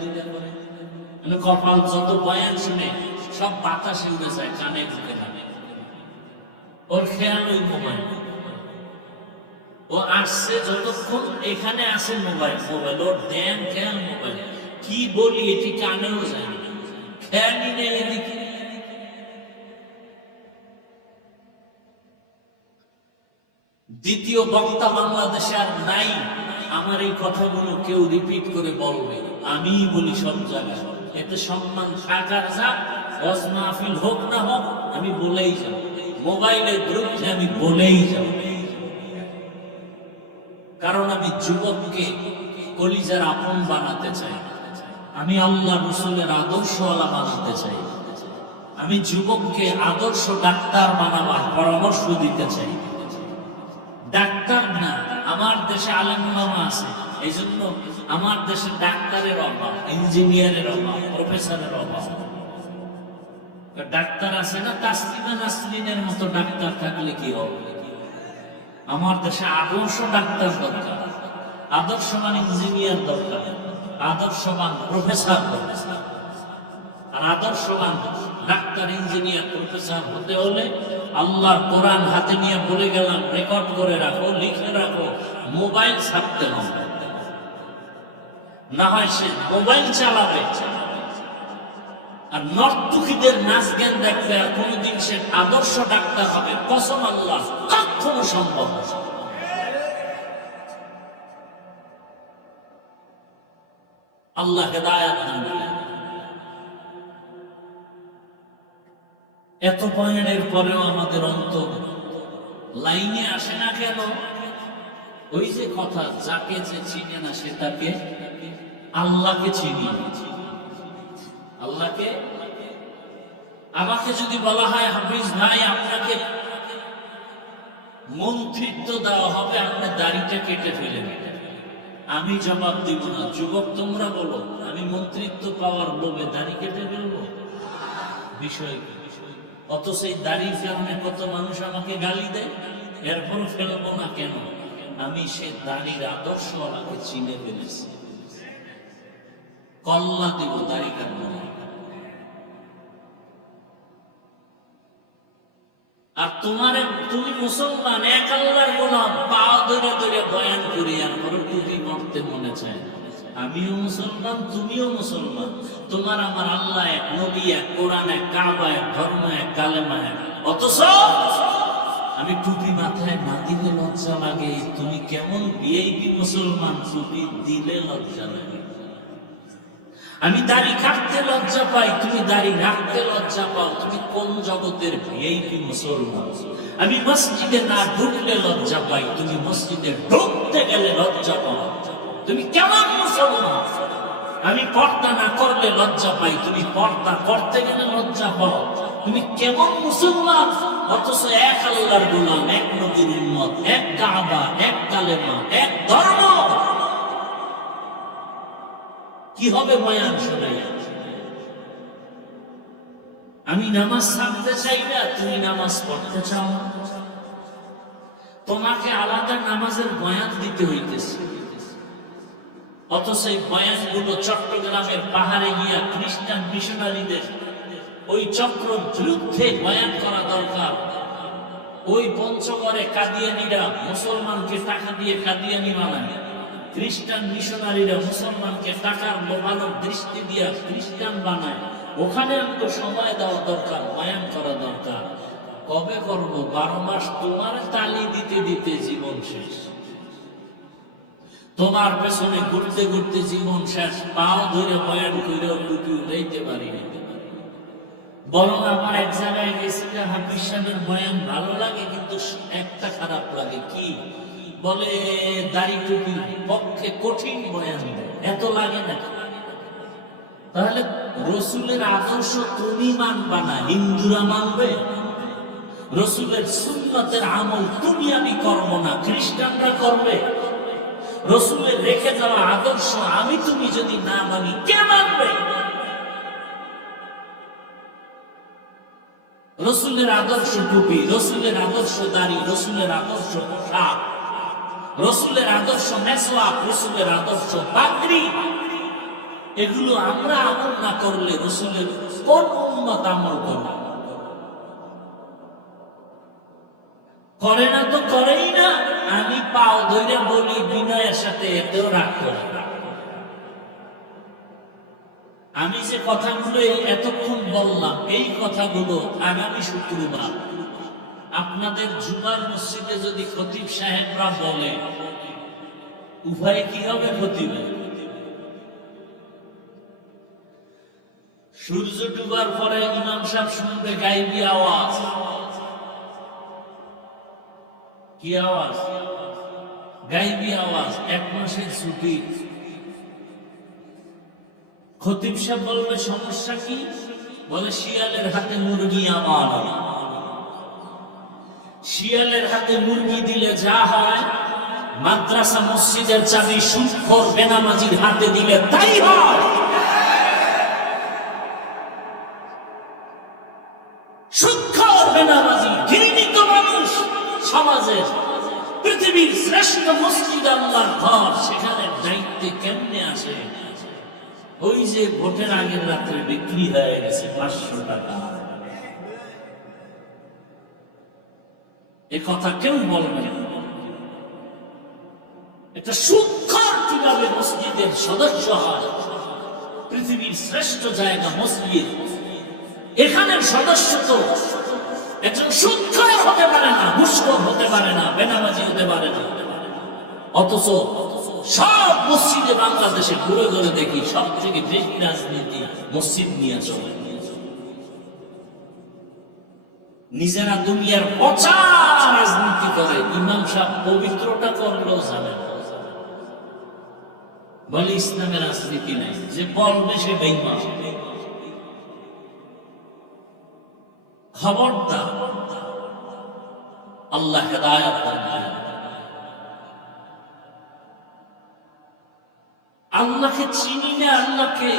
কপাল যত বয়ান শুনে সব বাতাসে উড়ে যায়, কানে ঢুকে থাকে, ওর খেয়াল ওই মোবাইল। ও আসছে যতক্ষণ এখানে আসে মোবাইল মোবাইল ওর দেন খেয়াল মোবাইল কি বলি এটি কানেও যায় না, খেয়ালই নেই এদিকে। দ্বিতীয় বক্তা বাংলাদেশে আর নাই, আমার এই কথাগুলো কেউ রিপিট করে বলবে, আমি বলি সব জায়গায়। এতে সম্মান থাকার যাক, ওয়াজ মাহফিল হোক না হোক, আমি বলেই যাব, মোবাইলের বিরুদ্ধে আমি বলেই যাব। কারণ আমি যুবককে কলিজার আপন বানাতে চাই, আমি আল্লাহ রসুলের আদর্শওয়ালা বানাতে চাই, আমি যুবককে আদর্শ ডাক্তার বানাবার পরামর্শ দিতে চাই। ডাক্তার না, আমার দেশে আলেম ওলামা আছে, এই জন্য আমার দেশে ডাক্তারের অভাব, ইঞ্জিনিয়ারের অভাব, প্রফেসরের অভাব। ডাক্তার আছে না, তাসলিমা নাসরিনের মতো ডাক্তার থাকলে কি হবে? আমার দেশে আদর্শ ডাক্তার দরকার, আদর্শবান ইঞ্জিনিয়ার দরকার, আদর্শবান প্রফেসর দরকার। আর আদর্শবান ডাক্তার, ইঞ্জিনিয়ার, প্রফেসর হতে হলে আল্লাহর কোরআন হাতে নিয়ে বলে গেলাম, রেকর্ড করে রাখো, লিখে রাখো, মোবাইল ছাড়তে হবে। না হয় সে মোবাইল চালাবে আর নর্তকীদের নাচ জ্ঞান দেখবে, আর কোনদিন সে আদর্শ ডাক্তার হবে, কসম আল্লাহ, কখনো সম্ভব না। আল্লাহ হেদায়েত দান করেন। এত বয়ানের পরেও আমাদের অন্তর লাইনে আসে না কেন? ওই যে কথা, যাকে যে চিনে না সেটাকে আল্লাহকে চিনি। আল্লাহকে, আমাকে যদি বলা হয় হাফিজ ভাই আপনাকে মন্ত্রিত্ব দেওয়া হবে, আপনি দাড়িটা কেটে ফেলেন, আমি জবাব দিব না, যুবক তোমরা বলো, আমি মন্ত্রিত্ব পাওয়ার লোভে দাড়ি কেটে ফেলবো? বিষয় কি? অত সেই দাড়ির কারণে কত মানুষ আমাকে গালি দেয়, এরপর ফেলবো না কেন? আমি সে দাড়ির আদর্শ আমাকে চিনে ফেলেছি, কল্লা দেব দাড়ি কাটবো। আর তুমি মুসলমান, এক আল্লাহর গোলাম, পা ধরে ধরে বয়ান করি, আর পরে টুপি মরতে মনে চায়। আমিও মুসলমান, তুমিও মুসলমান, তোমার আমার আল্লাহ এক, নবী এক, কোরআন এক, কাবা এক, ধর্ম এক, কালেমা এক। অথচ আমি টুপি মাথায় না দিলে লজ্জা লাগে। তুমি কেমন ভিআইপি মুসলমান, টুপি দিলে লজ্জা লাগে। আমি দাড়ি কাটতে লজ্জা পাই, তুমি দাড়ি রাখতে লজ্জা পাও। তুমি কোন জগতের ভিআইপি মুসলমান? আমি মসজিদে না ঢুকলে লজ্জা পাই, তুমি মসজিদে ঢুকতে গেলে লজ্জা পাও। তুমি কেমন মুসলমান? আমি পর্দা না করলে লজ্জা পাই, তুমি পর্দা করতে গেলে লজ্জা পাও। তুমি কেমন মুসলমান? অথচ এক আল্লাহর গোলাম, এক নবীর উম্মত, এক কাবা, এক কালেমা, এক ধর্ম। কি হবে বয়ান শুনে? আমি নামাজ ছাড়তে চাই না, তুমি নামাজ পড়তে চাও। তোমাকে আলাদা নামাজের বয়ান দিতে হইতেছে, অথচ এই বয়ানগুলো চট্টগ্রামের পাহাড়ে গিয়া খ্রিস্টান মিশনারিদের ওই চক্র বিরুদ্ধে বয়ান করা দরকার। ওই পঞ্চগড়ে কাদিয়ানিরা মুসলমানকে টাকা দিয়ে কাদিয়ানি বানায়, খ্রিস্টান মিশনারিরা মুসলমানকে টাকার লোভালোক দৃষ্টি দিয়া খ্রিস্টান বানায়। ওখানে আমাকে সময় দেওয়া দরকার, বয়ান করা দরকার। কবে করব? 12 মাস তোমার তালি দিতে দিতে জীবন শেষ, তোমার পেছনে ঘুরতে ঘুরতে জীবন শেষ। পাও ধরে বয়ান করে টুপি উঠাইতে পারি না। বরং আমার এক জায়গায় গেছি, হাফিজ সাহেবের বয়ান ভালো লাগে, কিন্তু একটা খারাপ লাগে। কি বলে? দাড়ি টুপির পক্ষে কঠিন বয়ান, এত লাগে না। তাহলে রসুলের আদর্শ তুমি মানবা না, হিন্দুরা মানবে? রসুলের সুন্নতের আমল তুমি আমি করব না, খ্রিস্টানরা করবে? রসুলের রেখে যাওয়া আদর্শ আমি তুমি যদি না মানি, কে মানবে? রসুলের আদর্শ টুপি, রসুলের আদর্শ দাড়ি, রসুলের আদর্শ পোশাক, রসুলের আদর্শ মেসওয়াক, রসুলের আদর্শ পাগড়ি, এগুলো আমরা আমল না করলে রসুলের কোন উম্মত আমল করবে? করে না তো করেই না। আমি পাও ধরে বলি বিনয়ের সাথে, এতেও রাগ করে। আমি যে কথাগুলো এতক্ষণ বললাম, এই কথাগুলো আগামী শুক্রবার আপনাদের জুমার মসজিদে যদি খতিব সাহেবরা বলে, উভয় কি হবে? খতিবে সূর্য ডুবার পরে ইমাম সাহেব শুনবে গাইবি আওয়াজ। কি আওয়াজ? গাইবি আওয়াজ। 1 মাসের ছুটি। খতিব সাহেব বলবে সমস্যা কি? বলে শিয়ালের হাতে মুরগি আমার। শিয়ালের হাতে মুরগি দিলে যা হয়, মাদ্রাসা মসজিদের চাবি সুদখোর বেনামাজির হাতে দিলে তাই হয়। সুদখোর বেনামাজি ঘৃণিত মানুষ সমাজের, পৃথিবীর শ্রেষ্ঠ মসজিদ আল্লাহর ঘর, সেখানে দায়িত্বে কেমনে আসে? ওই যে ভোটের আগের রাত্রে বিক্রি হয়ে গেছে 500 টাকা। এ কথা কেউ বলবে না। এটা সুদখোর কিভাবে মসজিদের সদস্য হয়? পৃথিবীর শ্রেষ্ঠ জায়গা মসজিদ, এখানের সদস্য তো একজন সুদখোর হতে পারে না, ঘুষখোর হতে পারে না, বেনামাজি হতে পারে না। অথচ সব মসজিদে বাংলাদেশে ঘুরে ঘুরে দেখি সব থেকে বেশি রাজনীতি মসজিদ নিয়ে চলে। নিজেরা দুনিয়ার পচা রাজনীতি করে। ইমাম সাহেব পবিত্রটা করলেও জানে না, বলে ইসলামের রাজনীতি নাই। যে বলবে সে বেঈমান। খবরদার, আল্লাহ হেদায়েত দান করেন। আল্লাহকে চিনি না। আল্লাহকে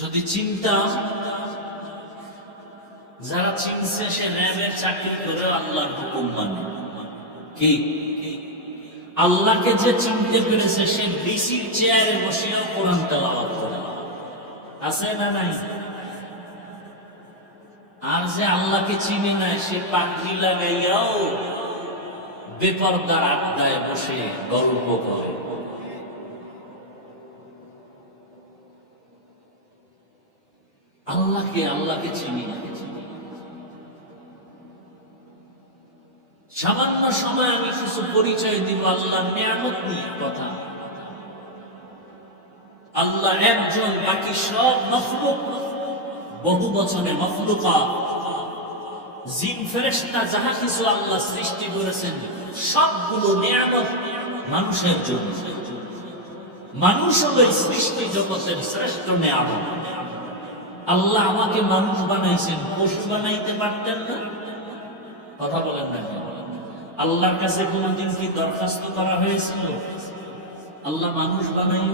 যদি চিনতাম, যারা চিনছে সে র্যাবের চাকরি করে আল্লাহর হুকুম মানে। কি আল্লাহকে যে চিনতে পেরেছে সে ডিসির চেয়ারে বসেও কোরআন তেলাওয়াত করে, আছে না নাই? আর যে আল্লাহকে চিনে না সে পাগড়ি লাগাইয়াও বেপরদার আড্ডায় বসে গল্প করে। আল্লাহকে চিনি না। সামান্য সময় আমি কিছু পরিচয় দিব আল্লাহর নিয়ামত নিয়ে কথা। আল্লাহ একজন, বাকি সব মখলুক, বহু বচনে মখলুকাত, জিন ফেরেশতা যাহা কিছু আল্লাহ সৃষ্টি করেছেন সবগুলো নিয়ামত মানুষের জন্য। মানুষ হলো সৃষ্টি জগতের শ্রেষ্ঠ নিয়ামত। আল্লাহ আমাকে মানুষ বানাইছেন, পশু বানাইতে পারতেন না? কথা বলেন না। আল্লাহর কাছে কোনদিন কি দরখাস্ত করা হয়েছিল আল্লাহ মানুষ বানাই?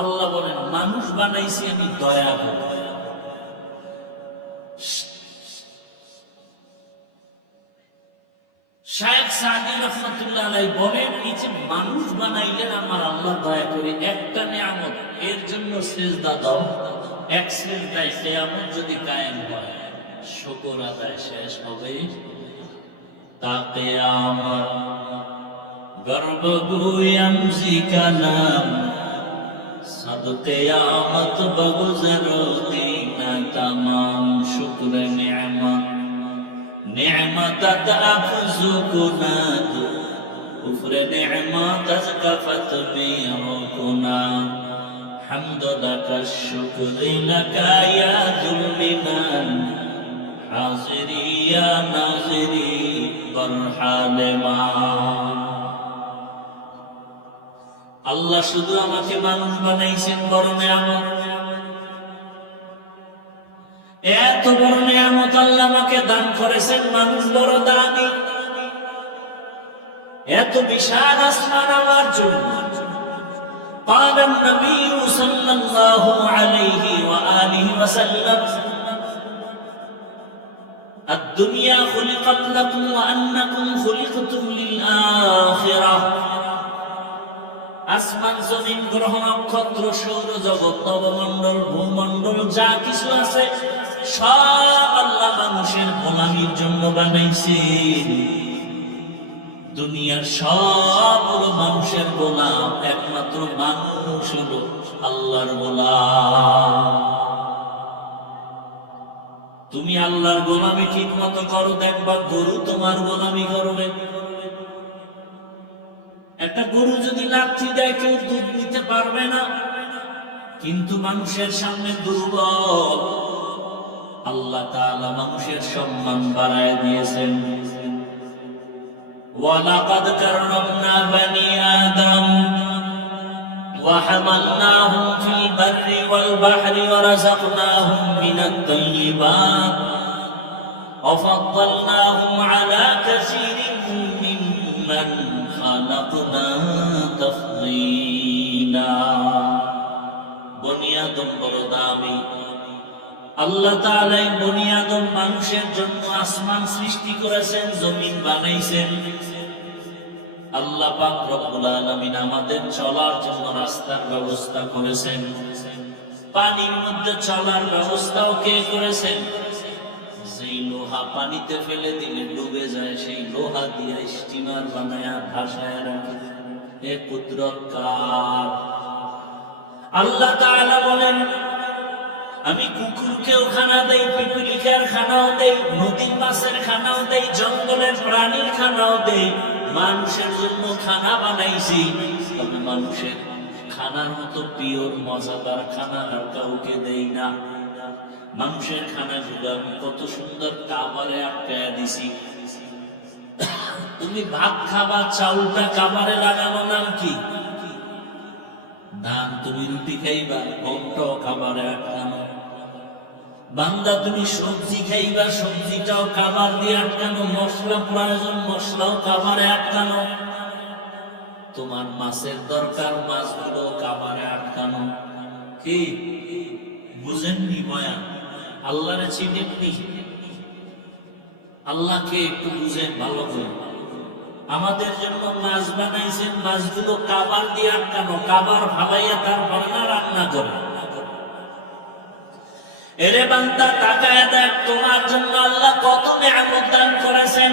আল্লাহ বলেন মানুষ বানাইছি আমি দয়া করে। শায়েখ সাদি রাহমাতুল্লাহ আলাইহি বলেন, এই যে মানুষ বানাইলেন আমার আল্লাহ দয়া করে, একটা নিয়ামত, এর জন্য সিজদা দাও। এক সিজদায় কিয়ামত যদি কায়েম হয়, শুকর আদায় শেষ হবে তা কিয়ামত। গর্ব গুয়াম জিকানাম সদ কিয়ামত বগুজর দিনা তামাম। শুকর নিয়ামত নি'মাতাত আফযুকুনাদ কুফর নি'মাত আযকাফাত বিরকুনা। হামদ লাকা শুকর লাকা ইয়া যুল মিনান হাজিরি ইয়া নাজিরি বরহালে মা। আল্লাহ শুধু আমাকে মানুষ বানাইছেন, বড় নিয়ামত। এত বড় নিয়ামত আল্লাহ আমাকে দান করেছেন, মানুষ বড় দামি। এত বিশাল আসমান আমার জন্য। قال النبي صلى الله عليه وآله وسلم الدنيا خلقت لكم وأنكم خلقتم للآخرة। আসমান জমিন গ্রহ নক্ষত্র সৌরজগৎ নবমণ্ডল ভূমণ্ডল যা কিছু আছে সব আল্লাহ মানুষের গোলামির জন্য বানাইছেন। দুনিয়ার সব হলো মানুষের গোলাম, একমাত্র মানুষ হলো আল্লাহর গোলাম। তুমি আল্লাহর গোলামি ঠিক মতো করো, দেখবা গরু তোমার গোলামি করবে। একটা গরু যদি লাথি দেয় কেউ দুধ নিতে পারবে না, কিন্তু মানুষের সামনে দুর্বল। আল্লাহ তাআলা মানুষের সম্মান বাড়ায় দিয়েছেন। ওয়ালাকাদ কাররামনা বানি আদম وحملناهم في البر والبحر ورزقناهم من الطيبات وفضلناهم على كثير ممن خلقنا تفضيلا। বনি আদম বড় দামি। আল্লাহ তাআলা বনি আদম মানুষের জন্য আসমান সৃষ্টি করেছেন, জমিন বানাইছেন। আল্লাহ পাক রব্বুল আলামিন আমাদের চলার জন্য রাস্তার ব্যবস্থা করেছেন। পানির মধ্যে চলার ব্যবস্থাও কে করেছেন? যেই লোহা পানিতে ফেলে দিলে ডুবে যায়, সেই লোহা দিয়ে স্টিমার বানায়া ভাসায় রাখে। এ কুদরত কার? আল্লাহ তাআলা বলেন, আমি কুকুরকেও খানা দেই, পিপিলিকার খানাও দেই, নদীর মাছের খানাও দেই, জঙ্গলের প্রাণীর খানাও দেই। মানুষের জন্য খানা বানাইছি, তবে মানুষের খানার মতো পিওর মজাদার খানা আর কাউকে দেই না। মানুষের খানাগুলো আমি কত সুন্দর কাবারে আটকায়া দিছি। তুমি ভাত খাবা, চাউলটা কাবারে লাগানো নাম কি? ধান। তুমি রুটি খাইবা, গমটাও কাবারে আটকানো। বান্দা তুমি সবজি খাইবা, সবজিটাও কাবার দিয়ে আটকানো। মশলা প্রয়োজন, মশলাও কাবারে আটকানো। তোমার মাছের দরকার, মাছগুলো কাবারে আটকানো। কি বুঝেননি বয়ান? আল্লাহরে চিনেননি? আল্লাহকে একটু বুঝেন ভালো করে। আমাদের জন্য মাছ বানাইছেন, মাছগুলো কাবার দিয়ে আটকানো। কাবার ভালাইয়া তারপরে না রান্না করে। এরে বান্দা তাকায় দেখ, তোমার জন্য আল্লাহ কত নিয়ামত দান করেছেন।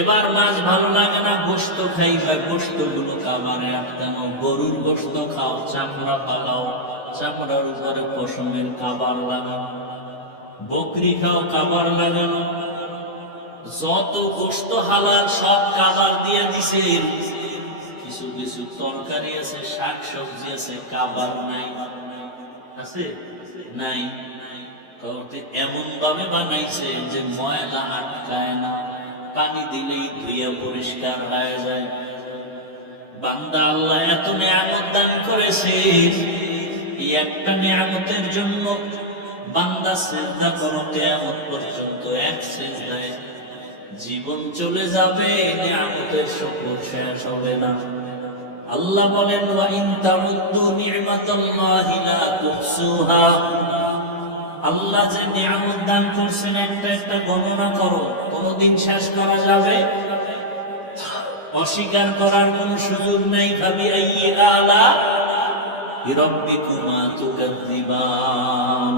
এবার মাছ ভালো লাগে না, গোশত খাইবা, গোশত গুলো কাবারে আটকানো। গরুর গোশত খাও, চামড়া ফালাও, চামড়ার উপরে পশমের কাবার লাগানো। বকরি খাও, কাবার লাগানো। যত গোশত হালাল সব কাবার দিয়ে দিছে। কিছু কিছু তরকারি আছে, শাক সবজি আছে, কাবার নাই। আছে নাই? এমন ভাবে বানাইছে যে ময়লা আটকায় না, পানি দিলেই ধুইয়া পরিষ্কার হয়ে যায়। বান্দা আল্লাহ এত নিয়ামত দান করেছে, এই একটা নিয়ামতের জন্য বান্দা সিজদা করো কিয়ামত পর্যন্ত। এক সিজদায় জীবন চলে যাবে, নিয়ামতের শুকর শেষ হবে না। আল্লাহ বলেন, ওয়া ইন তাউদ্দু নি'মাতাল্লাহি লা তুহসুহা। আল্লাহ যে নিয়ামত দান করছেন একটা একটা গণনা করো, কোনদিন শেষ করা যাবে? অস্বীকার করার কোন সুযোগ নাই। ফাবি আইয়ি আলা রাব্বিকুমা তুকাযযিবান।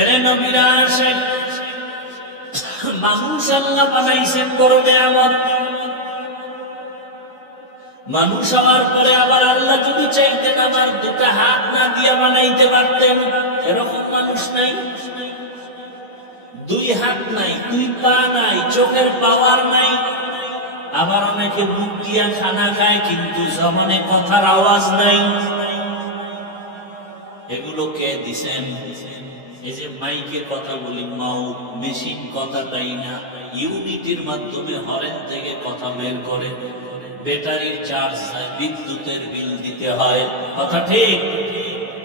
এরে নবীরা আসেন, মানুষ আল্লাহ বানাইছেন বড় নিয়ামত। মানুষ হওয়ার পরে আবার আল্লাহ যদি চাইতেন আমার দুটা হাত না দিয়া বানাইতে পারতেন। এরকম মানুষ নাই। দুই হাত নাই, দুই পা নাই, চোখের পাওয়ার নাই। আবার অনেকে মুখ দিয়া খানা খায়, কিন্তু জবানে কথার আওয়াজ নাই। এগুলো কে দিছেন? এই যে মাইকে কথা বলি, মাউথ মেশিন কথা তাই না, ইউনিটির মাধ্যমে হরেন থেকে কথা বের করে। ব্যাটারির চার্জ হয়, বিদ্যুতের বিল দিতে হয়, কথা ঠিক।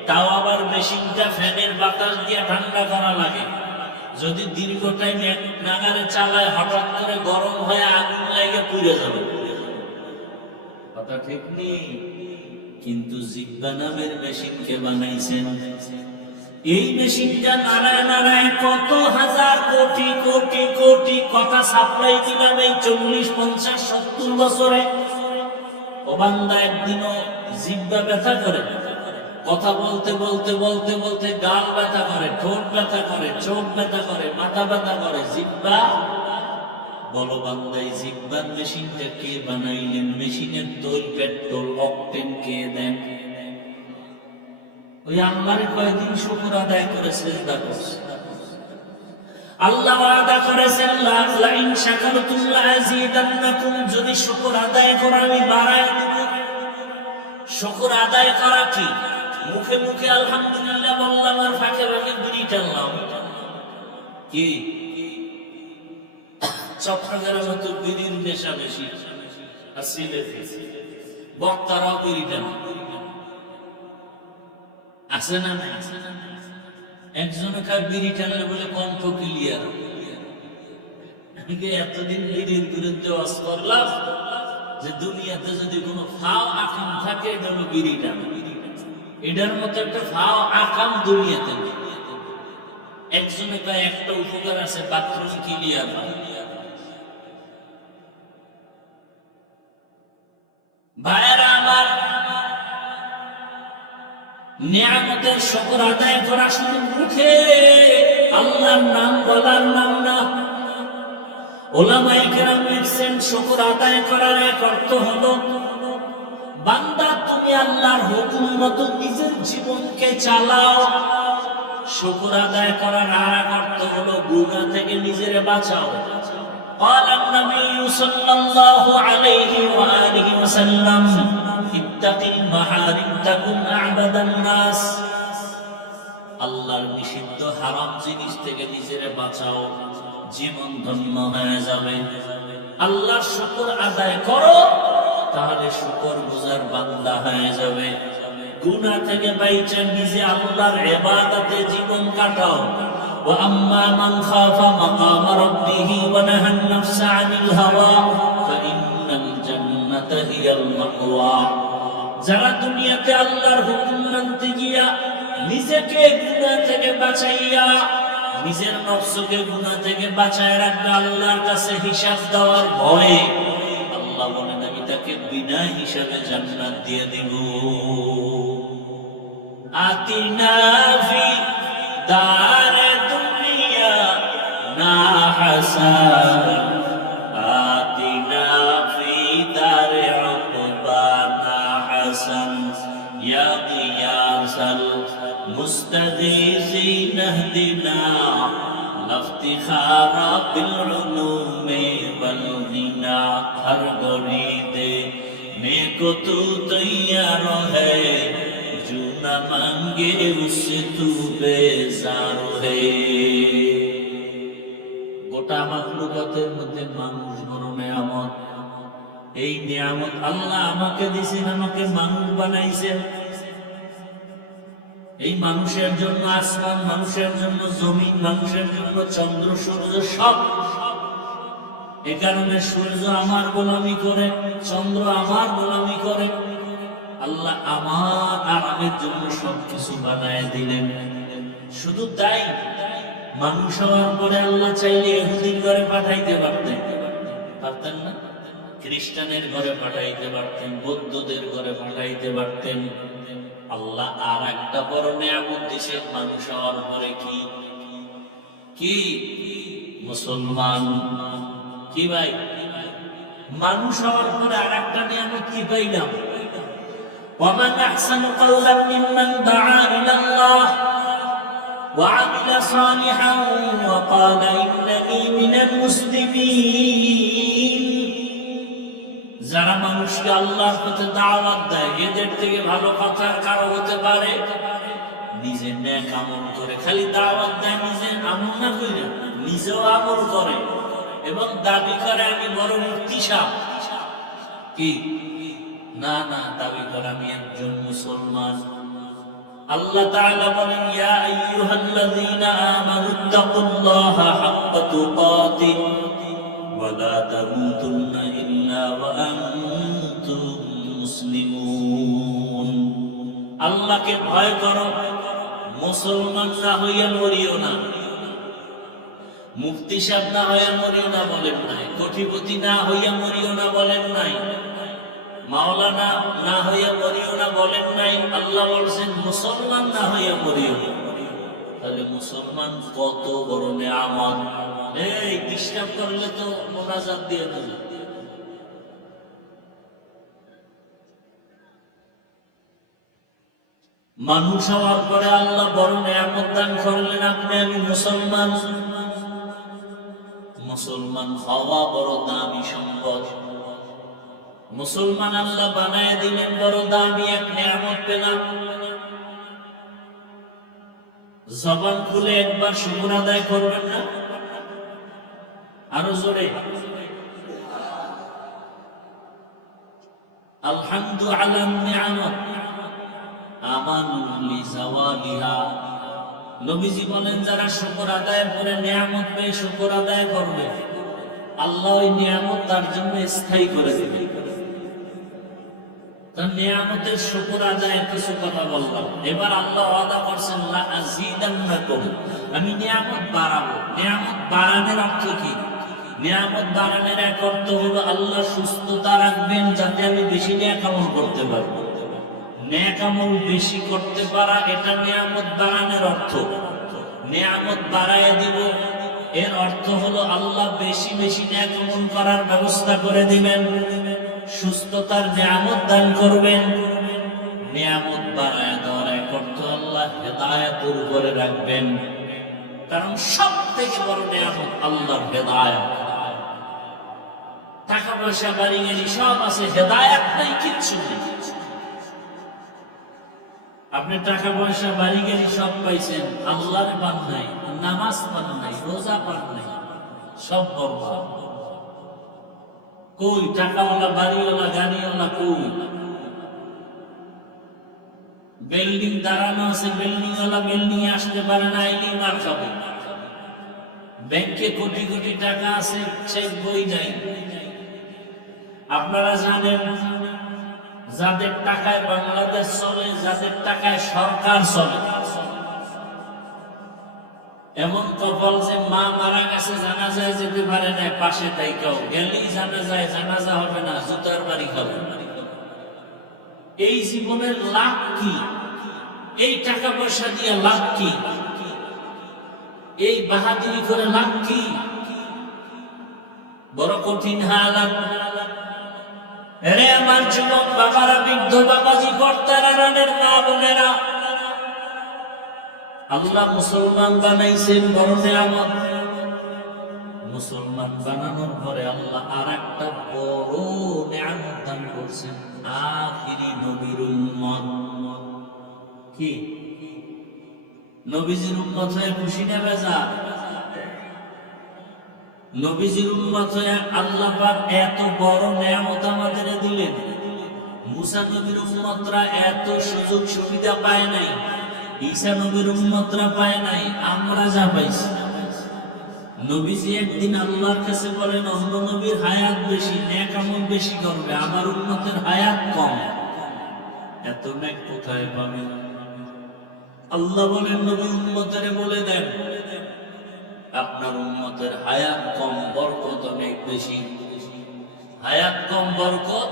তাও আবার মেশিনটা ফ্যানের বাতাস দিয়ে ঠান্ডা করা লাগে। যদি দীর্ঘ টাইম এক নাগারে চালায়, হঠাৎ করে গরম হয়ে আগুন লাগে পুড়ে যাবে, কথা ঠিক নেই। কিন্তু জিহ্বা নামের মেশিন কে বানাইছেন? এই মেশিনটা নাড়ায় নাড়ায় কত হাজার কোটি কোটি কোটি কথা সাপ্লাই দিলাম এই 40, 50, 70 বছরে। ও বান্দা একদিনও জিহ্বা ব্যথা করে, কথা বলতে বলতে বলতে বলতে গাল ব্যথা করে, ঠোঁট ব্যথা করে, চোখ ব্যথা করে, মাথা ব্যথা করে, জিহ্বা। বলো বান্দা, এই জিহ্বার মেশিনটা কে বানাইলেন? মেশিনের তৈল, পেট্রোল, অকটেন কে দেন? ওই আল্লাহর কয়দিন শুকর আদায় করে সিজদা করছে। আল্লাহ ওয়াদা করেছেন, লা ইন শাকারতুম লাযীদান্নাকুম, যদি শুকর আদায় করো আমি বাড়ায় দেব। শুকর আদায় করা কি? মুখে মুখে আলহামদুলিল্লাহ বললাম আর ফাঁকে ফাঁকে বিড়ি টানলাম। কি চট্টগ্রামে তো বিড়ির নেশা বেশি, আর সিলেটে বক্তারাও বিড়ি টান আছে না? একজনে খায় বিড়ি টানলে বলে কণ্ঠ ক্লিয়ার। এতদিন বিড়ির বিরুদ্ধে ওয়াজ করলাম যে দুনিয়াতে যদি কোনো ফাও আকাম থাকে এটা হলো বিড়ি টান। এটার মতো একটা ফাও আকাম দুনিয়াতে নেই। একজনে কয় একটা উপকার আছে, বাথরুম ক্লিয়ার হয়। ভাইয়েরা আমার, নিয়ামতের শুকর আদায় করা শুধু মুখে আল্লাহর নাম বলার নাম না। উলামায়ে কেরাম লিখছেন, শুকর আদায় করার এক অর্থ হলো, বান্দা তুমি আল্লাহর হুকুম মতো নিজের জীবনকে চালাও। শুকর আদায় করার আর এক অর্থ হলো গুনাহ থেকে নিজের বাঁচাও। قال النبي صلى الله عليه وآله وسلم اتق المحارم تكن أعبد الناس। আল্লাহর নিষিদ্ধ হারাম জিনিস থেকে নিজের বাঁচাও, জীবন ধন্য হয়ে যাবে। আল্লাহর শুকর আদায় করো, তাহলে শুকর গুজার বান্দা হয়ে যাবে। গুনাহ থেকে বাইচা নিজে আল্লাহর ইবাদতে জীবন কাটাও। وأما من خاف مقام ربه ونهى النفس عن الهوى فإن الجنة هي المأوى। যারা দুনিয়াতে আল্লাহর হুকুম মানতে গিয়া নিজেকে গুনাহ থেকে বাঁচাইয়া, নিজের নফসকে গুনাহ থেকে বাঁচায় রাখবে আল্লাহর কাছে হিসাব দেওয়ার ভয়ে, আল্লাহ বলেন আমি তাকে বিনা হিসাবে জান্নাত দিয়ে দিব। আতিনা ফি দারে হাসান আতিনা ফি দারে উকবানা হাসান ইয়া কিয়াসাল মুস্তাগীসিন ইহদিনা ইফতিখারা বিল উলুমি ওয়াল গিনা। হর গরিদে নেকো তু তৈয়ার है जो न मांगे उससे तू बेजार है। গোটা মাখলুকাতের মধ্যে মানুষ বড় নিয়ামত। এই নিয়ামত আল্লাহ আমাকে দিয়েছেন, আমাকে মানুষ বানাইছেন। এই মানুষের জন্য আসমান, মানুষের জন্য জমিন, মানুষের জন্য চন্দ্র সূর্য সব। এ কারণে সূর্য আমার গোলামি করে, চন্দ্র আমার গোলামি করে। আল্লাহ আমার আরামের জন্য সবকিছু বানায় দিলেন। শুধু তাই, মানুষ হওয়ার পরে আল্লাহ চাইলে ইহুদির ঘরে পাঠাইতে পারতেন, পারতেন না? খ্রিস্টানের ঘরে পাঠাইতে পারতেন, বৌদ্ধদের ঘরে পাঠাইতে পারতেন। আল্লাহ আর একটা বড় নিয়ামত দিয়েছেন মানুষ হওয়ার পরে। কি মুসলমান? কি ভাই, মানুষ হওয়ার পরে আর একটা নিয়ামত কি পাইলাম? ومن أحسن قولا ممن دعا إلى الله وعمل صالحا وقال إنني من المسلمين। যারা মানুষকে আল্লাহর পথে দাওয়াত দেয়, এদের থেকে ভালো কথা কারো হতে পারে? নিজে নেক আমল করে, খালি দাওয়াত দেয়, নিজে আমল না করে নিজেও আমল করে এবং দাবি করে আমি বড় মুফতি সাহেব। কি না না, দাবি করে আমি একজন মুসলমান। আল্লাহ তাআলা বলেন, ইয়া আইয়ুহাল্লাযীনা আমানুত্তাকুল্লাহা হাক্কা তুকাতিহি ওয়া লা তামুতুন্না ইল্লা ওয়া আনতুম মুসলিমুন। আল্লাহকে ভয় করো, মুসলমান না হইয়া মরিও না, মুফতি সাহেব না হইয়া মরিও না বলেন নাই, কোটিপতি না হইয়া মরিও না বলেন নাই, মাওলানা না হইয়া মরিও না বলেন নাই। আল্লাহ বলছেন মুসলমান না হইয়া মরিও না। তাহলে মুসলমান কত বড় নেয়ামত। এই ডিস্টার্ব করলে তো মোনাজাত দিয়ে দেবে। মানুষ হওয়ার পরে আল্লাহ বড় নেয়ামত দান করলেন, আপনি আমি মুসলমান। মুসলমান হওয়া বড় দামি সম্পদ। মুসলমান আল্লাহ বানায় দিলেন বড় দামি এক নেয়ামত পেলাম। জবান খুলে একবার শুকর আদায় করবেন না? আরো জোরে আলহামদু আলা নিয়ামত আমানু লিজাওয়ালিহা। নবীজি বলেন যারা শুকর আদায় করে নিয়ামত পেয়ে শুকর আদায় করবে, আল্লাহ ওই নিয়ামত তার জন্য স্থায়ী করে দেবে। তার নিয়ামতের শুকর আদায়ের কিছু কথা বললাম। এবার আল্লাহ ওয়াদা করছেন লা আযীদান্নাকুম, আমি নিয়ামত বাড়াবো। নিয়ামত বাড়ানোর অর্থ কি? নিয়ামত বাড়ানোর এক অর্থ হলো আল্লাহ সুস্থতা রাখবেন যাতে আমি বেশি নেক আমল করতে পারবো। নেক আমল বেশি করতে পারা এটা নিয়ামত বাড়ানোর অর্থ। নিয়ামত বাড়ায় দিব এর অর্থ হলো আল্লাহ বেশি বেশি নেক আমল করার ব্যবস্থা করে দিবেন, সুস্থতার নিয়ামত দান করবেন। নিয়ামত বাড়ায় দেওয়ার এক অর্থ আল্লাহ হেদায়েতের উপরে রাখবেন, কারণ সব থেকে বড় নিয়ামত আল্লাহর হেদায়েত। টাকা পয়সা বাড়ি গাড়ি সব আছে, হেদায়েত নাই, কিচ্ছু নেই। আপনি টাকা পয়সা বাড়ি গাড়ি সব পাইছেন, আল্লাহর পান নাই, নামাজ পান নাই, রোজা পান নাই, সব বরবাদ। কই টাকাওয়ালা বাড়িওয়ালা গাড়িওয়ালা কই? বিল্ডিং দাঁড়ানো আছে, বিল্ডিং ওয়ালা বিল্ডিং আসতে পারে না, আইনি মার খাবে। ব্যাংকে কোটি কোটি টাকা আছে, চেক বই নাই। আপনারা জানেন যাদের টাকায় বাংলাদেশ চলে, যাদের টাকায় সরকার চলে, এমন কপাল যে মা মারা গেছে জানাজায় যেতে পারে না, পাশে তাই কেউ গেলেই জানাজা হবে না, জুতার বাড়ি খাবে। এই জীবনের লাভ কি? এই টাকা পয়সা দিয়ে লাভ কি? এই বাহাদুরি করে লাভ কি? বড় কঠিন হালাত। এরে আমার যুবক বাবারা, বৃদ্ধ বাবাজি, কর্তারা, রানের মা বোনেরা, আল্লাহ মুসলমান বানাইছেন বড় নিয়ামত। মুসলমান বানানোর পরে আল্লাহ আর একটা বড় নিয়ামত দান করছেন, আখিরি নবীর উম্মত। কি? নবীজির উম্মত হয়ে খুশি না বেজার? নবীজির উম্মত হয়ে আল্লাহ পাক এত বড় নিয়ামত আমাদের দিলেন। মুসা নবীর উম্মতরা এত সুযোগ সুবিধা পায় নাই, ঈসা নবীর উম্মতরা পায় নাই, আমরা যা পাইছি। নবীজি একদিন আল্লাহর কাছে বলেন অন্য নবীর হায়াত বেশি, নেক আমল বেশি করবে, আমার উম্মতের হায়াত কম। এত নেক কোথায় পাবে? আল্লাহ বলেন নবী উম্মতের বলে দেন আপনার উম্মতের হায়াত কম, বরকত অনেক বেশি। হায়াত কম, বরকত।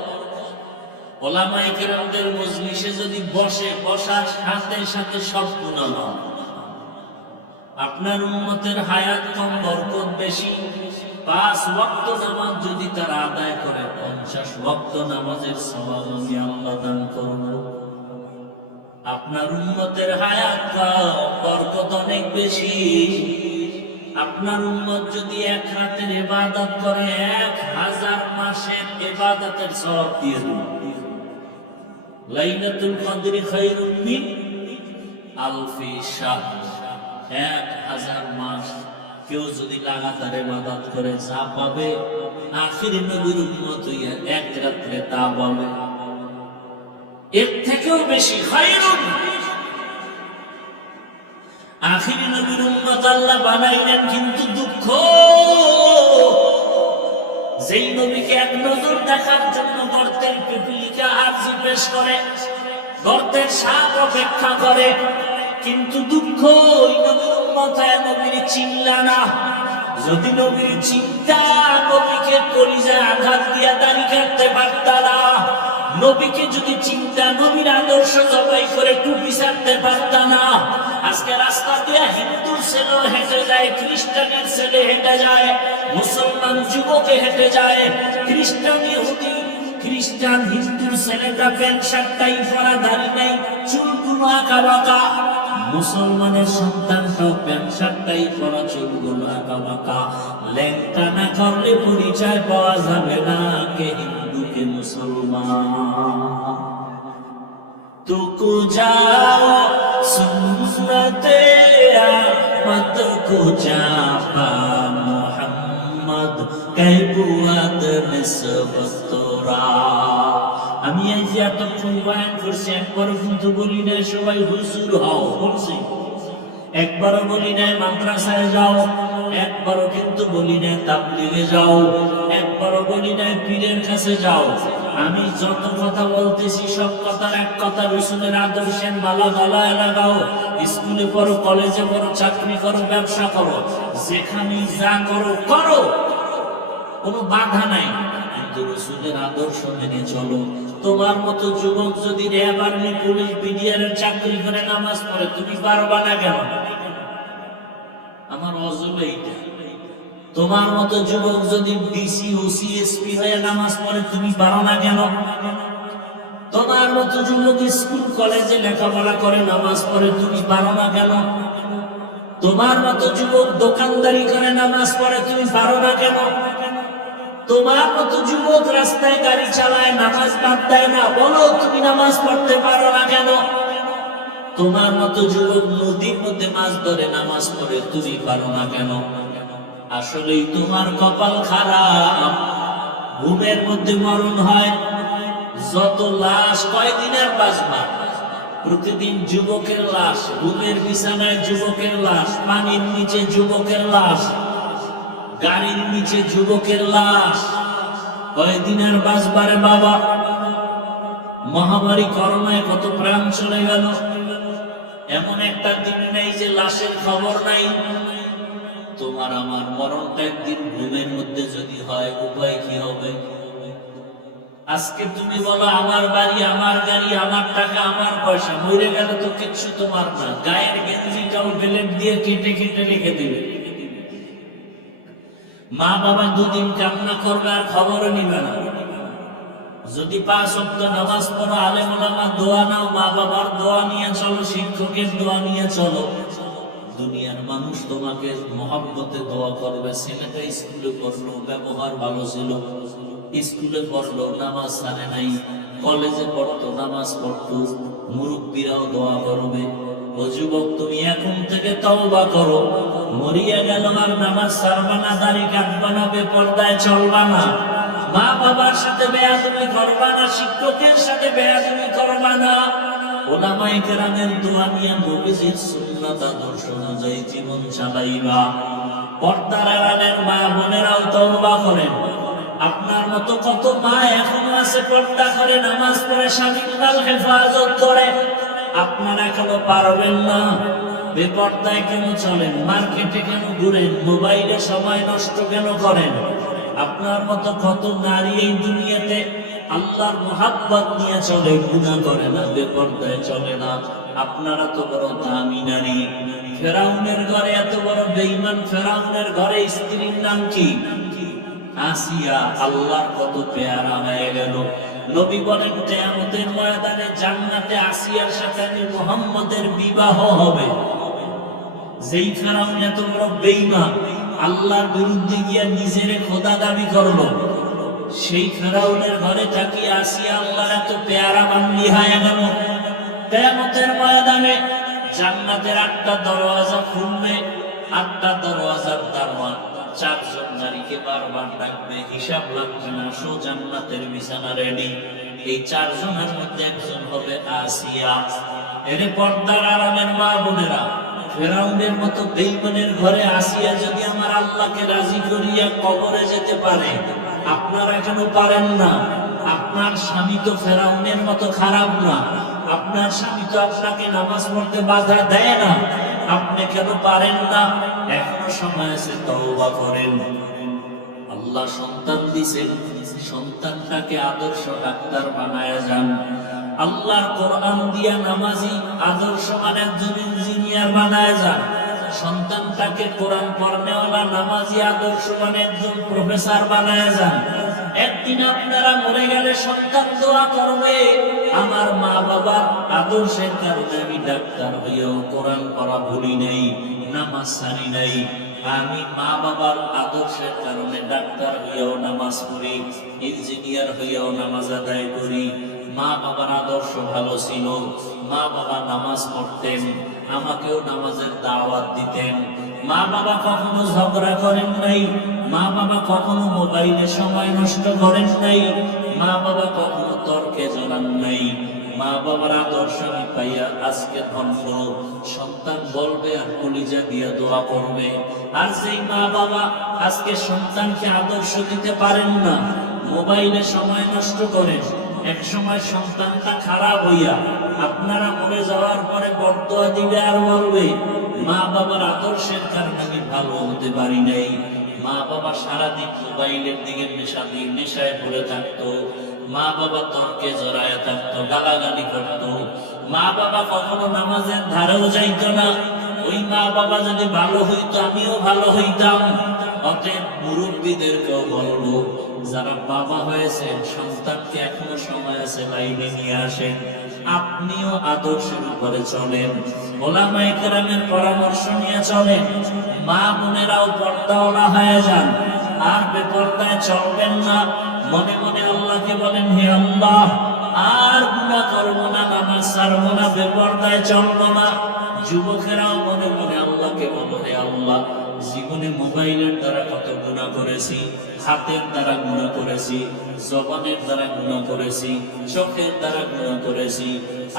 ওলামায়ে কেরামদের মজলিসে যদি বসে, বসার সাথে সাথে সব গুনাহ মাফ। আপনার উম্মতের হায়াত কম, বরকত বেশি। 5 ওয়াক্ত নামাজ যদি তারা আদায় করে, 50 ওয়াক্ত নামাজের সওয়াব আমি আল্লাহ দান করব। আপনার উম্মতের হায়াত কম, বরকত অনেক বেশি। আপনার উম্মত যদি 1 রাতের ইবাদত করে, 1000 মাসের ইবাদতের সওয়াব দিয়ে দেব। লাইলাতুল কদরি খায়রুম মিন আলফি শাহর। 1000 মাস কেউ যদি লাগাতার ইবাদত করে যা পাবে, আখিরি নবীর উম্মত হইয়া 1 রাতে তা পাবে, এর থেকেও বেশি। খায়রুন। আখিরি নবীর উম্মত আল্লাহ বানাইলেন, কিন্তু দুঃখ, যেই নবীকে এক নজর দেখার জন্য গর্তের পিপিলিকা আরজি পেশ করে, গর্তের সাপ অপেক্ষা করে, কিন্তু দুঃখ ওই নবীর উম্মতায় নবীর চিনলা না। যদি নবীর চিন্তা, নবীকে কলিজায় আঘাত দিয়া দাড়ি কাটতে পারতা না। নবীকে যদি চিন্তা, নবীর আদর্শ জবাই করে টুপি ছাড়তে পারতা না। আজকে রাস্তা দিয়ে হিন্দুর ছেলে হেঁটে যায়, খ্রিস্টানের ছেলে হেঁটে যায়, মুসলমান যুবকে হেঁটে যায়, খ্রিস্টান ইহুদি খ্রিস্টান হিন্দুর ছেলেটা প্যান্ট শার্টটাই পরা, দাড়ি নাই, চুলগুলো আঁকা বাঁকা। মুসলমানের সন্তানটাও প্যান্ট শার্টটাই পরা, চুলগুলো আঁকা বাঁকা। ল্যাংটা না করলে পরিচয় পাওয়া যাবে না কে হিন্দু কে মুসলমান। तुको जाओ सुन्नते आमद को जापा मोहम्मद कैबुआद निस्बतोरा। আমি এই যে এতক্ষণ বয়ান করছি, একবারও কিন্তু বলি না সবাই হুজুর হও, বলছি একবারও বলি না মাদ্রাসায় যাও, একবারও কিন্তু বলি না তাবলীগে যাও, একবারও বলি না পীরের কাছে যাও। আমি যত কথা বলতেছি সব কথার এক কথা রাসূলের আদর্শের মালা গলায় লাগাও। স্কুলে পড়ো, কলেজে পড়ো, চাকরি করো, ব্যবসা করো, যেখানে যা করো করো, কোনো বাধা নাই, কিন্তু রাসূলের আদর্শ মেনে চলো। তোমার মতো যুবক যদি র্যাব, আর্মি, পুলিশ, বিডিআরের চাকরি করে নামাজ পড়ে, তুমি পারবা না কেন? আমার অজুব এইটা। তোমার মতো যুবক যদি ডিসি, ওসি, এসপি হয়ে নামাজ পড়ে, তুমি পারো না কেন? তোমার মতো যুবক স্কুল কলেজে লেখাপড়া করে নামাজ পড়ে, তুমি পারো না কেন? তোমার মতো যুবক দোকানদারি করে নামাজ পড়ে, তুমি পারো না কেন? তোমার মতো যুবক রাস্তায় গাড়ি চালায়, নামাজ বাদ দেয় না, বলো তুমি নামাজ পড়তে পারো না কেন? তোমার মতো যুবক নদীর মধ্যে মাছ ধরে নামাজ পড়ে, তুমি পারো না কেন? আসলেই তোমার কপাল খারাপ। ঘুমের মধ্যে মরণ হয়, যত লাশ কয়দিনের বাঁচবা? প্রতিদিন যুবকের লাশ, ঘুমের বিছানায় যুবকের লাশ, পানির নিচে যুবকের লাশ, গাড়ির নিচে যুবকের লাশ, কয়দিনের বাঁচবারে বাবা? মহামারী করোনায় কত প্রাণ চলে গেল। এমন একটা দিন নেই যে লাশের খবর নাই। তোমার আমার মরণটা একদিন ঘুমের মধ্যে যদি হয়, উপায় কি হবে? আজকে তুমি বলো আমার বাড়ি, আমার গাড়ি, আমার টাকা, আমার পয়সা, মরে গেলে তো কিচ্ছু তোমার না। গায়ের গেঞ্জিটাও বেলেট দিয়ে কেটে কেটে রেখে দেবে। মা বাবা দুদিন কান্না করবে আর খবর নিবে না। যদি 5 ওয়াক্ত নামাজ পড়ো, আলেম ওলামা দোয়া নাও, মা বাবার দোয়া নিয়ে চলো, শিক্ষকের দোয়া নিয়ে চলো, দুনিয়ার মানুষ তোমাকে মহব্বতে দোয়া করবে। ছেলেটা স্কুলে পড়লো, ব্যবহার ভালো ছিল, স্কুলে পড়লো, নামাজ ছাড়ে নাই, কলেজে পড়তো, নামাজ পড়তো, মুরব্বীরাও দোয়া করবে। ও যুবক, তুমি এখন থেকে তওবা করো। মরিয়া গেল আর নামাজ ছাড়বা না, দাড়ি কাটবা না, বেপরদায় চলবা না, মা বাবার সাথে বেয়াদবি করবা না, শিক্ষকের সাথে বেয়াদবি করবা না, ওলামায়ে কেরামের দোয়া নিয়ে নবীজির সুন্নাত আদর্শ অনুযায়ী জীবন চালাইবা। পর্দার আড়ালের মা বোনেরাও তওবা করেন। আপনার মতো কত মা এখনো আছে পর্দা করে, নামাজ পড়ে, স্বামীর মাল হেফাজত করে, আপনারা এখনো পারবেন না। বেপর্দায় কেন চলেন? মার্কেটে কেন ঘুরেন? মোবাইলে সময় নষ্ট কেন করেন? আপনার মতো কত নারী এই দুনিয়াতে আল্লাহর মোহাব্বত নিয়ে চলে, গুনাহ করে না, বেপর্দায় চলে না। আপনারা তো বড় দামি নারী। ফেরাউনের ঘরে এত বড় বেঈমান, ফেরাউনের ঘরে স্ত্রীর নাম কি? আসিয়া। আল্লাহর কত পেয়ারা হয়ে গেল। নবী বলেন কিয়ামতের ময়দানে জান্নাতে আসিয়ার সাথে মুহাম্মদের বিবাহ হবে। যেই ফেরাউন এত বড় বেঈমান, আল্লাহর বিরুদ্ধে গিয়া নিজের খোদা দাবি করলো, সেই ফেরাউনের ঘরে থাকি আসিয়া আল্লাহর এত পেয়ারা বান্দি হয়ে গেল। কিয়ামতের ময়দানে জান্নাতের 8টা দরওয়াজা খুলবে, 8টা দরওয়াজার দারোয়ান 4 জন নারীকে বারবার ডাকবে, হিসাব লাগবে না, সো জান্নাতের বিছানা রেডি। এই 4 জনের মধ্যে একজন হবে আসিয়া। এর পর্দার আড়ালের মা বোনেরা, ফেরাউনের মতো বেঈমানের ঘরে আসিয়া যদি আমার আল্লাহকে রাজি করিয়া কবরে যেতে পারে, আপনারা কেন পারেন না? আপনার স্বামী তো ফেরাউনের মতো খারাপ না, আপনার স্বামী তো আপনাকে নামাজ পড়তে বাধা দেয় না, আপনি কেন পারেন না? এখনো সময় আছে, তওবা করেন। আল্লাহ সন্তান দিয়েছেন, সন্তানটাকে আদর্শ ডাক্তার বানায় যান। আল্লাহর কোরআন দিয়া নামাজি আদর্শবান একজন ইঞ্জিনিয়ার বানায় যান। সন্তানটাকে কোরআন পড়নেওয়ালা নামাজি আদর্শবান একজন প্রফেসর বানায় যান। একদিন আপনারা মরে গেলে সন্তান দোয়া করবে, আমার মা বাবার আদর্শের কারণে আমি ডাক্তার হইয়াও কোরআন পড়া ভুলি নাই, নামাজ ছাড়ি নাই। আমি মা বাবার আদর্শের কারণে ডাক্তার হইয়াও নামাজ পড়ি, ইঞ্জিনিয়ার হইয়াও নামাজ আদায় করি। মা বাবার আদর্শ ভালো ছিল, মা বাবা নামাজ পড়তেন, আমাকেও নামাজের দাওয়াত দিতেন। মা বাবা কখনো ঝগড়া করেন নাই, মা বাবা কখনো মোবাইলে সময় নষ্ট করেন নাই, মা বাবা কখনো তর্কে জড়ান নাই। মা বাবার আদর্শ পাইয়া আজকে ধন্য। সন্তান বলবে আর কলিজা দিয়া দোয়া করবে। আর যেই মা বাবা আজকে সন্তানকে আদর্শ দিতে পারেন না, মোবাইলে সময় নষ্ট করেন, এক সময় সন্তানটা খারাপ হইয়া আপনারা মরে যাওয়ার পরে বর্দোয়া দিবে আর বলবে মা বাবার আদর্শের কারণে আমি ভালো হতে পারি নাই। মা বাবা সারাদিন মোবাইলের দিকে নেশায় পড়ে থাকতো, মা বাবা তর্কে জড়ায় থাকতো, গালাগালি করতো, মা বাবা কখনো নামাজের ধারেও যাইতো না। ওই মা বাবা যদি ভালো হইতো আমিও ভালো হইতাম। অতএব মুরব্বীদেরকেও বলবো, যারা বাবা হয়েছেন সন্তানকে এখনো সময় আছে লাইনে নিয়ে আসেন, আপনিও আদর্শের উপরে চলেন, ওলামায়ে কেরামের পরামর্শ নিয়ে চলেন। মা বোনেরাও পর্দাওয়ালা হয়ে যান, আর বেপর্দায় চলবেন না। মনে মনে আল্লাহকে বলেন, হে আল্লাহ, আর গুনাহ করবো না, নামাজ ছাড়বো না, বেপর্দায় চলবো না। যুবকেরাও মনে মনে আল্লাহকে বলো, হে আল্লাহ, জীবনে মোবাইলের দ্বারা কত গুনাহ করেছি, হাতের দ্বারা গুনাহ করেছি, জবানের দ্বারা গুনাহ করেছি, চোখের দ্বারা গুনাহ করেছি।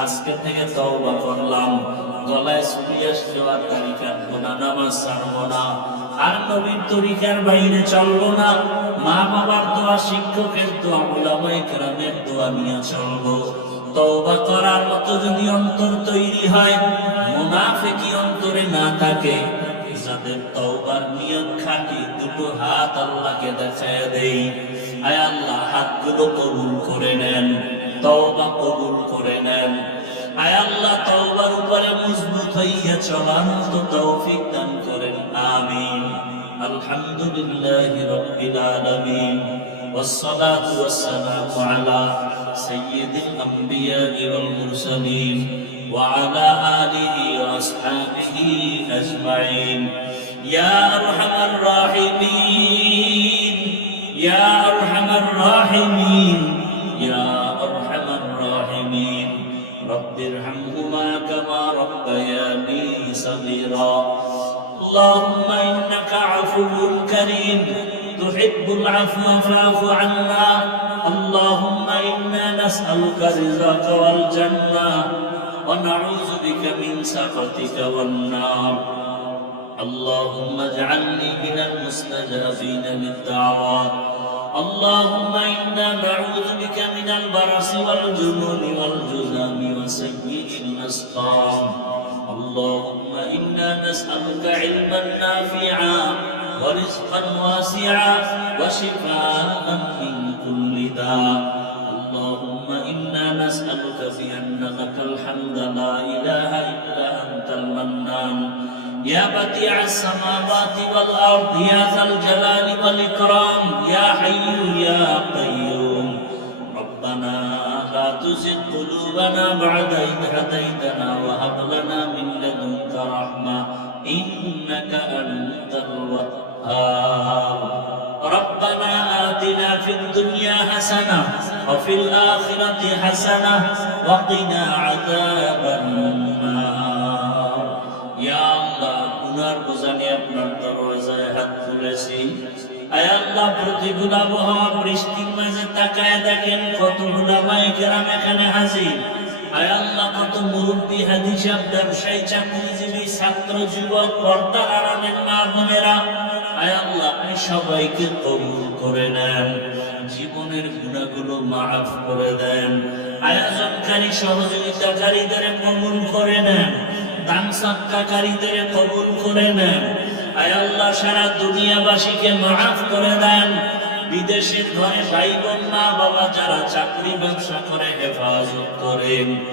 আজকে থেকে তওবা করলাম, গলায় চুড়ি আসলেও আর দাড়ি কাটবো না, নামাজ ছাড়বো না, আর নবীর তরিকার বাইরে চলবো না। মা বাবার দোয়া, শিক্ষকের দোয়া, উলামায়ে কেরামের দোয়া নিয়ে চলবো। তওবা করার মতো যদি অন্তর তৈরি হয়, মুনাফিকি অন্তরে না থাকে, যাদের তওবার নিয়ত খাঁটি, দুটো হাত আল্লাহকে দেখায় দেই, আয় আল্লাহ হাতগুলো কবুল করে নেন, তওবা কবুল করে নেন। আয় আল্লাহ তওবার উপরে মজবুত হইয়া চলার মতো তৌফিক দান করেন, আমিন। আলহামদুলিল্লাহি রাব্বিল আলামিন, ওয়াসসালাতু ওয়াসসালামু আলা সাইয়্যিদিল আমবিয়া'i ওয়াল মুরসালিন ওয়া আলা আলিহি ওয়া আসহাবিহি আজমাইন। ইয়া আরহামার রাহিমিন, ইয়া আরহামার রাহিমিন, ইয়া আরহামার রাহিমিন। রব্বিরহামহুমা কামা রাব্বায়ানি সগীরা। اللهم إنك عفو كريم تحب العفو فاعف عنا. اللهم إنا نسألك رضاك والجنة ونعوذ بك من سخطك والنار. اللهم اجعلني من المستجابين للدعوات. اللهم إنا نعوذ بك من البرص والجنون والجذام وسيء الأسقام. اللهم إنا نسألك علما نافعا ورزقا واسعا وشفاء من كل داء. اللهم إنا نسألك بأن لك الحمد لا إله إلا أنت المنان يا بديع السماوات والأرض يا ذا الجلال والإكرام يا حي يا قيوم. ربنا لا تزغ قلوبنا بعد إذ هديتنا وهب لنا من لدنك رحمة إنك أنت الوهاب. ربنا آتنا في الدنيا حسنة وفي الآخرة حسنة وقنا عذاب النار. يا الله গুনার বোঝা নিয়ে আপনার দরজায় হাত তুলেছি। আয় আল্লাহ, প্রতিকূল আবহাওয়া বৃষ্টির মাঝে তাকায় দেখেন কত উলামায়ে কেরাম এখানে হাজির। আয় আল্লাহ, কত মুরব্বী, হাদিস, ব্যবসায়ী, চাকরিজীবী, ছাত্র, যুবক, পর্দার আড়ালের মা বোনেরা। আয় আল্লাহ, আপনি সবাইকে কবুল করে নেন, জীবনের গুনাহগুলো মাফ করে দেন, আয়োজনকারী সহযোগিতাকারীদের কবুল করে নেন, দান সদকাকারীদের কবুল করে নেন। আয় আল্লাহ, সারা দুনিয়াবাসীকে মাফ করে দেন। বিদেশের ঘরে ভাই বোন মা বাবা যারা চাকরি ব্যবসা করে হেফাজত করেন।